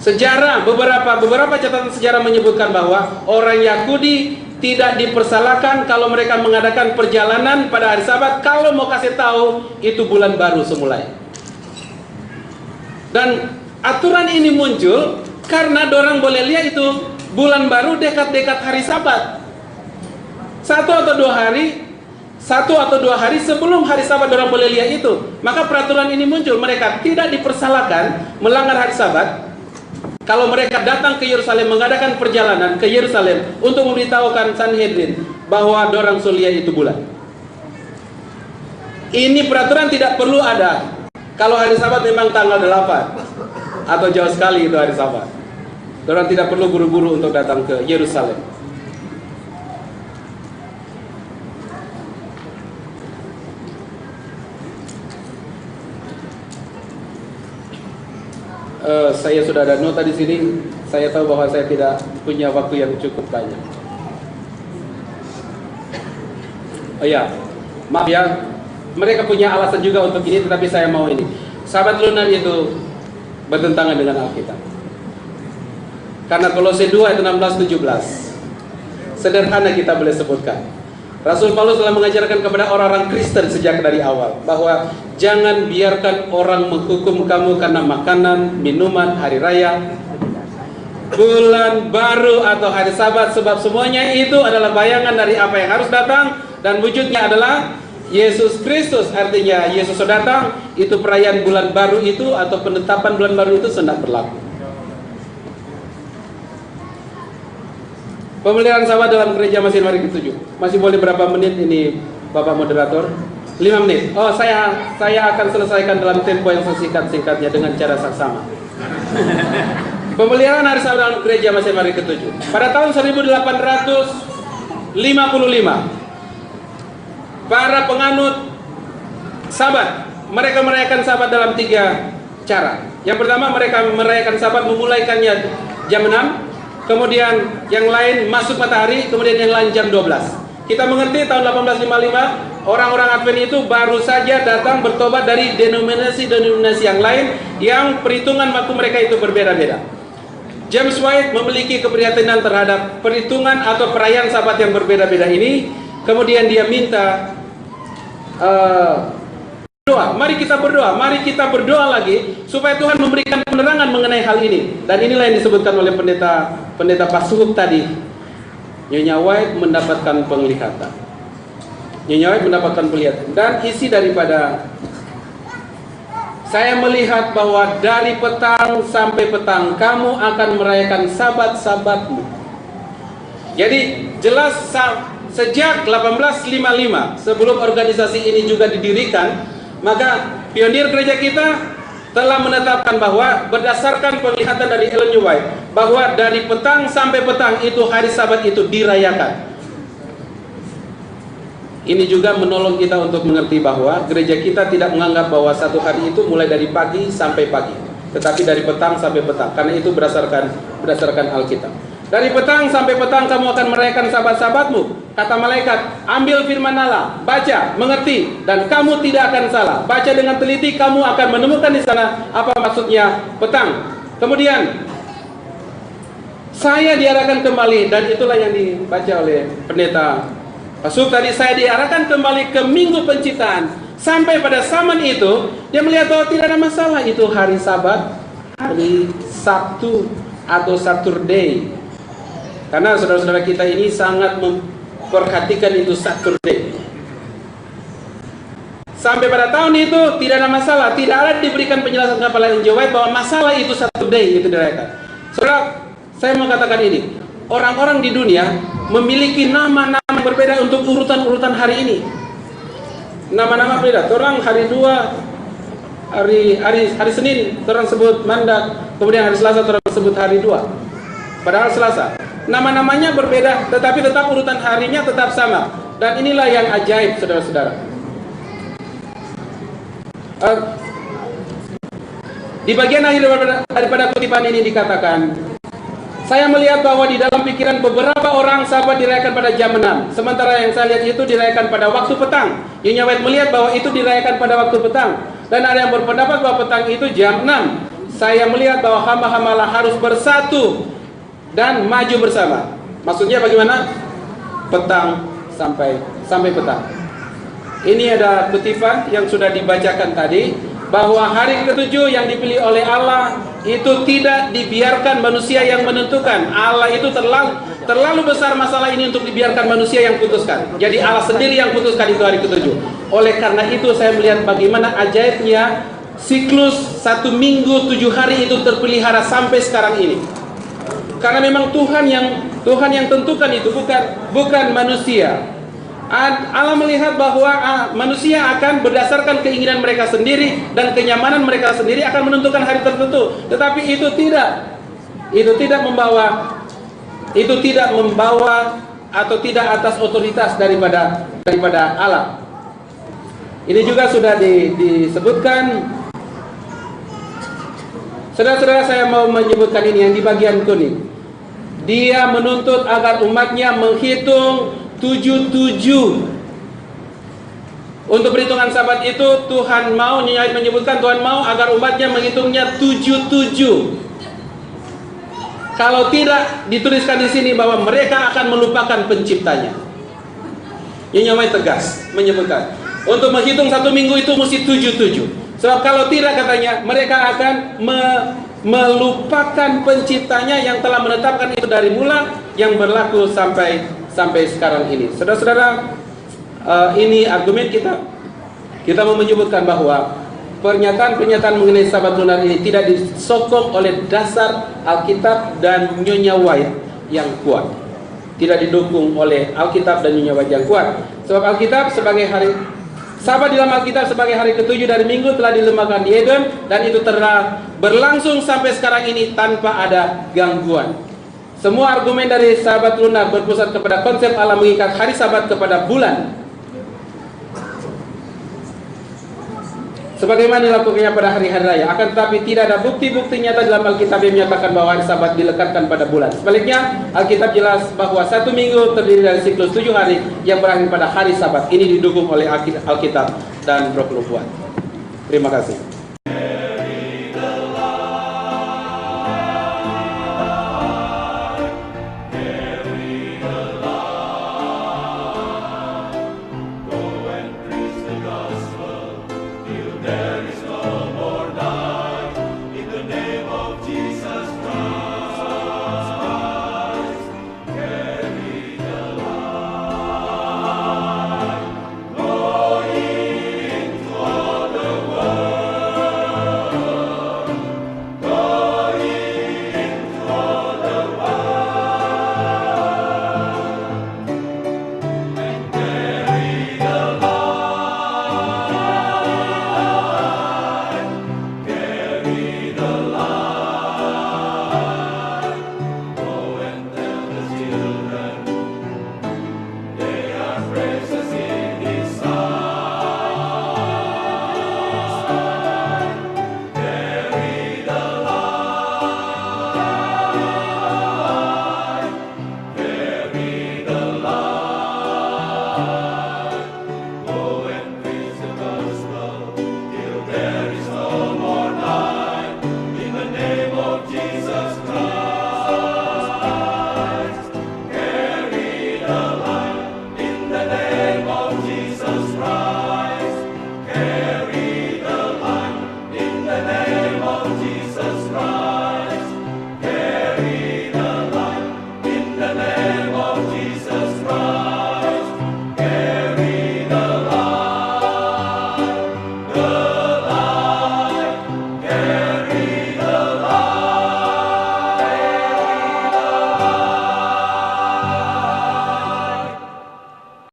Sejarah, beberapa catatan sejarah menyebutkan bahwa orang Yahudi tidak dipersalahkan kalau mereka mengadakan perjalanan pada hari Sabat kalau mau kasih tahu itu bulan baru semulai. Dan aturan ini muncul karena dorang boleh lihat itu bulan baru dekat-dekat hari Sabat. Satu atau dua hari sebelum hari Sabat orang boleh lihat itu. Maka peraturan ini muncul. Mereka tidak dipersalahkan melanggar hari Sabat kalau mereka datang ke Yerusalem, mengadakan perjalanan ke Yerusalem untuk memberitahukan Sanhedrin bahwa dorang Sulia itu bulan. Ini peraturan tidak perlu ada kalau hari Sabat memang tanggal 8 atau jauh sekali itu hari Sabat. Dorang tidak perlu buru-buru untuk datang ke Yerusalem. Saya sudah ada nota di sini. Saya tahu bahwa saya tidak punya waktu yang cukup banyak. Oh ya, maaf ya, mereka punya alasan juga untuk ini, tetapi saya mau ini. Sabat lunar itu bertentangan dengan Alkitab. Karena Kolose 2 ayat 16-17 sederhana kita boleh sebutkan. Rasul Paulus telah mengajarkan kepada orang-orang Kristen sejak dari awal bahwa jangan biarkan orang menghukum kamu karena makanan, minuman, hari raya, bulan baru atau hari Sabat, sebab semuanya itu adalah bayangan dari apa yang harus datang dan wujudnya adalah Yesus Kristus. Artinya Yesus sudah datang, itu perayaan bulan baru itu atau penetapan bulan baru itu sudah berlaku. Pemeliharaan Sabat dalam gereja masih mari ke-7. Masih boleh berapa menit ini Bapak Moderator? 5 menit. Oh, saya akan selesaikan dalam tempo yang sesingkat-singkatnya dengan cara saksama. Pemeliharaan hari Sabat dalam gereja masih mari ke-7. Pada tahun 1855, para penganut Sabat, mereka merayakan Sabat dalam 3 cara. Yang pertama, mereka merayakan Sabat memulaikannya jam 6. Kemudian yang lain masuk matahari, kemudian yang lain jam 12. Kita mengerti tahun 1855 orang-orang Advent itu baru saja datang bertobat dari denominasi-denominasi yang lain yang perhitungan waktu mereka itu berbeda-beda. James White memiliki keprihatinan terhadap perhitungan atau perayaan Sabat yang berbeda-beda ini. Kemudian dia minta doa. Mari kita berdoa lagi supaya Tuhan memberikan penerangan mengenai hal ini. Dan inilah yang disebutkan oleh pendeta Pasuhuk tadi. Nyonya White mendapatkan penglihatan. Nyonya White mendapatkan penglihatan. Dan isi daripada saya melihat bahwa dari petang sampai petang kamu akan merayakan Sabat-sabatmu. Jadi jelas sejak 1855 sebelum organisasi ini juga didirikan, maka pionir gereja kita telah menetapkan bahwa berdasarkan penglihatan dari Ellen G. White bahwa dari petang sampai petang itu hari Sabat itu dirayakan. Ini juga menolong kita untuk mengerti bahwa gereja kita tidak menganggap bahwa satu hari itu mulai dari pagi sampai pagi, tetapi dari petang sampai petang, karena itu berdasarkan Alkitab. Dari petang sampai petang kamu akan merayakan Sabat-sabatmu. Kata malaikat, ambil firman Allah, baca, mengerti, dan kamu tidak akan salah. Baca dengan teliti, kamu akan menemukan di sana apa maksudnya petang. Kemudian saya diarahkan kembali, dan itulah yang dibaca oleh pendeta Pasuk tadi, saya diarahkan kembali ke Minggu Penciptaan. Sampai pada zaman itu, dia melihat bahwa tidak ada masalah itu hari Sabat, hari Sabtu atau Saturday. Karena saudara-saudara kita ini sangat memperhatikan itu Saturday. Sampai pada tahun itu tidak ada masalah, tidak ada diberikan penjelasan kepada Ellen G. White bahwa masalah itu Saturday itu dirayakan. Saudara, saya mau katakan ini, orang-orang di dunia memiliki nama-nama yang berbeda untuk urutan-urutan hari ini. Nama-nama berbeda. Orang hari 2, hari Senin orang sebut Mandak, kemudian hari Selasa orang sebut hari 2. Padahal Selasa. Nama-namanya berbeda, tetapi tetap urutan harinya tetap sama. Dan inilah yang ajaib, saudara-saudara. Di bagian akhir daripada kutipan ini dikatakan, saya melihat bahwa di dalam pikiran beberapa orang Sabat dirayakan pada jam 6, sementara yang saya lihat itu dirayakan pada waktu petang. Nyonya White melihat bahwa itu dirayakan pada waktu petang, dan ada yang berpendapat bahwa petang itu jam 6. Saya melihat bahwa hamba-hambalah harus bersatu dan maju bersama. Maksudnya bagaimana? Petang sampai petang. Ini ada kutipan yang sudah dibacakan tadi, bahwa hari ke-7 yang dipilih oleh Allah itu tidak dibiarkan manusia yang menentukan. Allah itu terlalu besar masalah ini untuk dibiarkan manusia yang putuskan. Jadi Allah sendiri yang putuskan itu hari ke-7. Oleh karena itu saya melihat bagaimana ajaibnya siklus 1 minggu 7 hari itu terpelihara sampai sekarang ini. Karena memang Tuhan yang tentukan itu, bukan manusia. Allah melihat bahwa manusia akan berdasarkan keinginan mereka sendiri dan kenyamanan mereka sendiri akan menentukan hari tertentu. Tetapi itu tidak membawa atau tidak atas otoritas daripada Allah. Ini juga sudah disebutkan. Saudara-saudara, saya mau menyebutkan ini yang di bagian kuning. Dia menuntut agar umatnya menghitung 77. Untuk perhitungan Sabat itu Tuhan mau, Nyonya menyebutkan Tuhan mau agar umatnya menghitungnya 77. Kalau tidak dituliskan di sini bahwa mereka akan melupakan penciptanya. Nyonya tegas menyebutkan untuk menghitung 1 minggu itu mesti 77. Sebab kalau tidak, katanya, mereka akan melupakan penciptanya yang telah menetapkan itu dari mula, yang berlaku sampai sekarang ini. Saudara-saudara, ini argumen kita mau menyebutkan bahwa pernyataan-pernyataan mengenai Sabat lunar ini tidak disokong oleh dasar Alkitab dan Nyonya White yang kuat. Tidak didukung oleh Alkitab dan Nyonya White yang kuat. Sebab Alkitab sebagai hari Sabat di dalam Alkitab sebagai hari ke-7 dari minggu telah dilembagakan di Eden, dan itu telah berlangsung sampai sekarang ini tanpa ada gangguan. Semua argumen dari Sabat lunar berpusat kepada konsep Allah mengikat hari Sabat kepada bulan, sebagaimana dilakukannya pada hari-hari raya. Akan tetapi tidak ada bukti-bukti nyata dalam Alkitab yang menyatakan bahwa hari Sabat dilekatkan pada bulan. Sebaliknya, Alkitab jelas bahwa 1 minggu terdiri dari siklus 7 hari yang berakhir pada hari Sabat. Ini didukung oleh Alkitab dan Roh Nubuat. Terima kasih.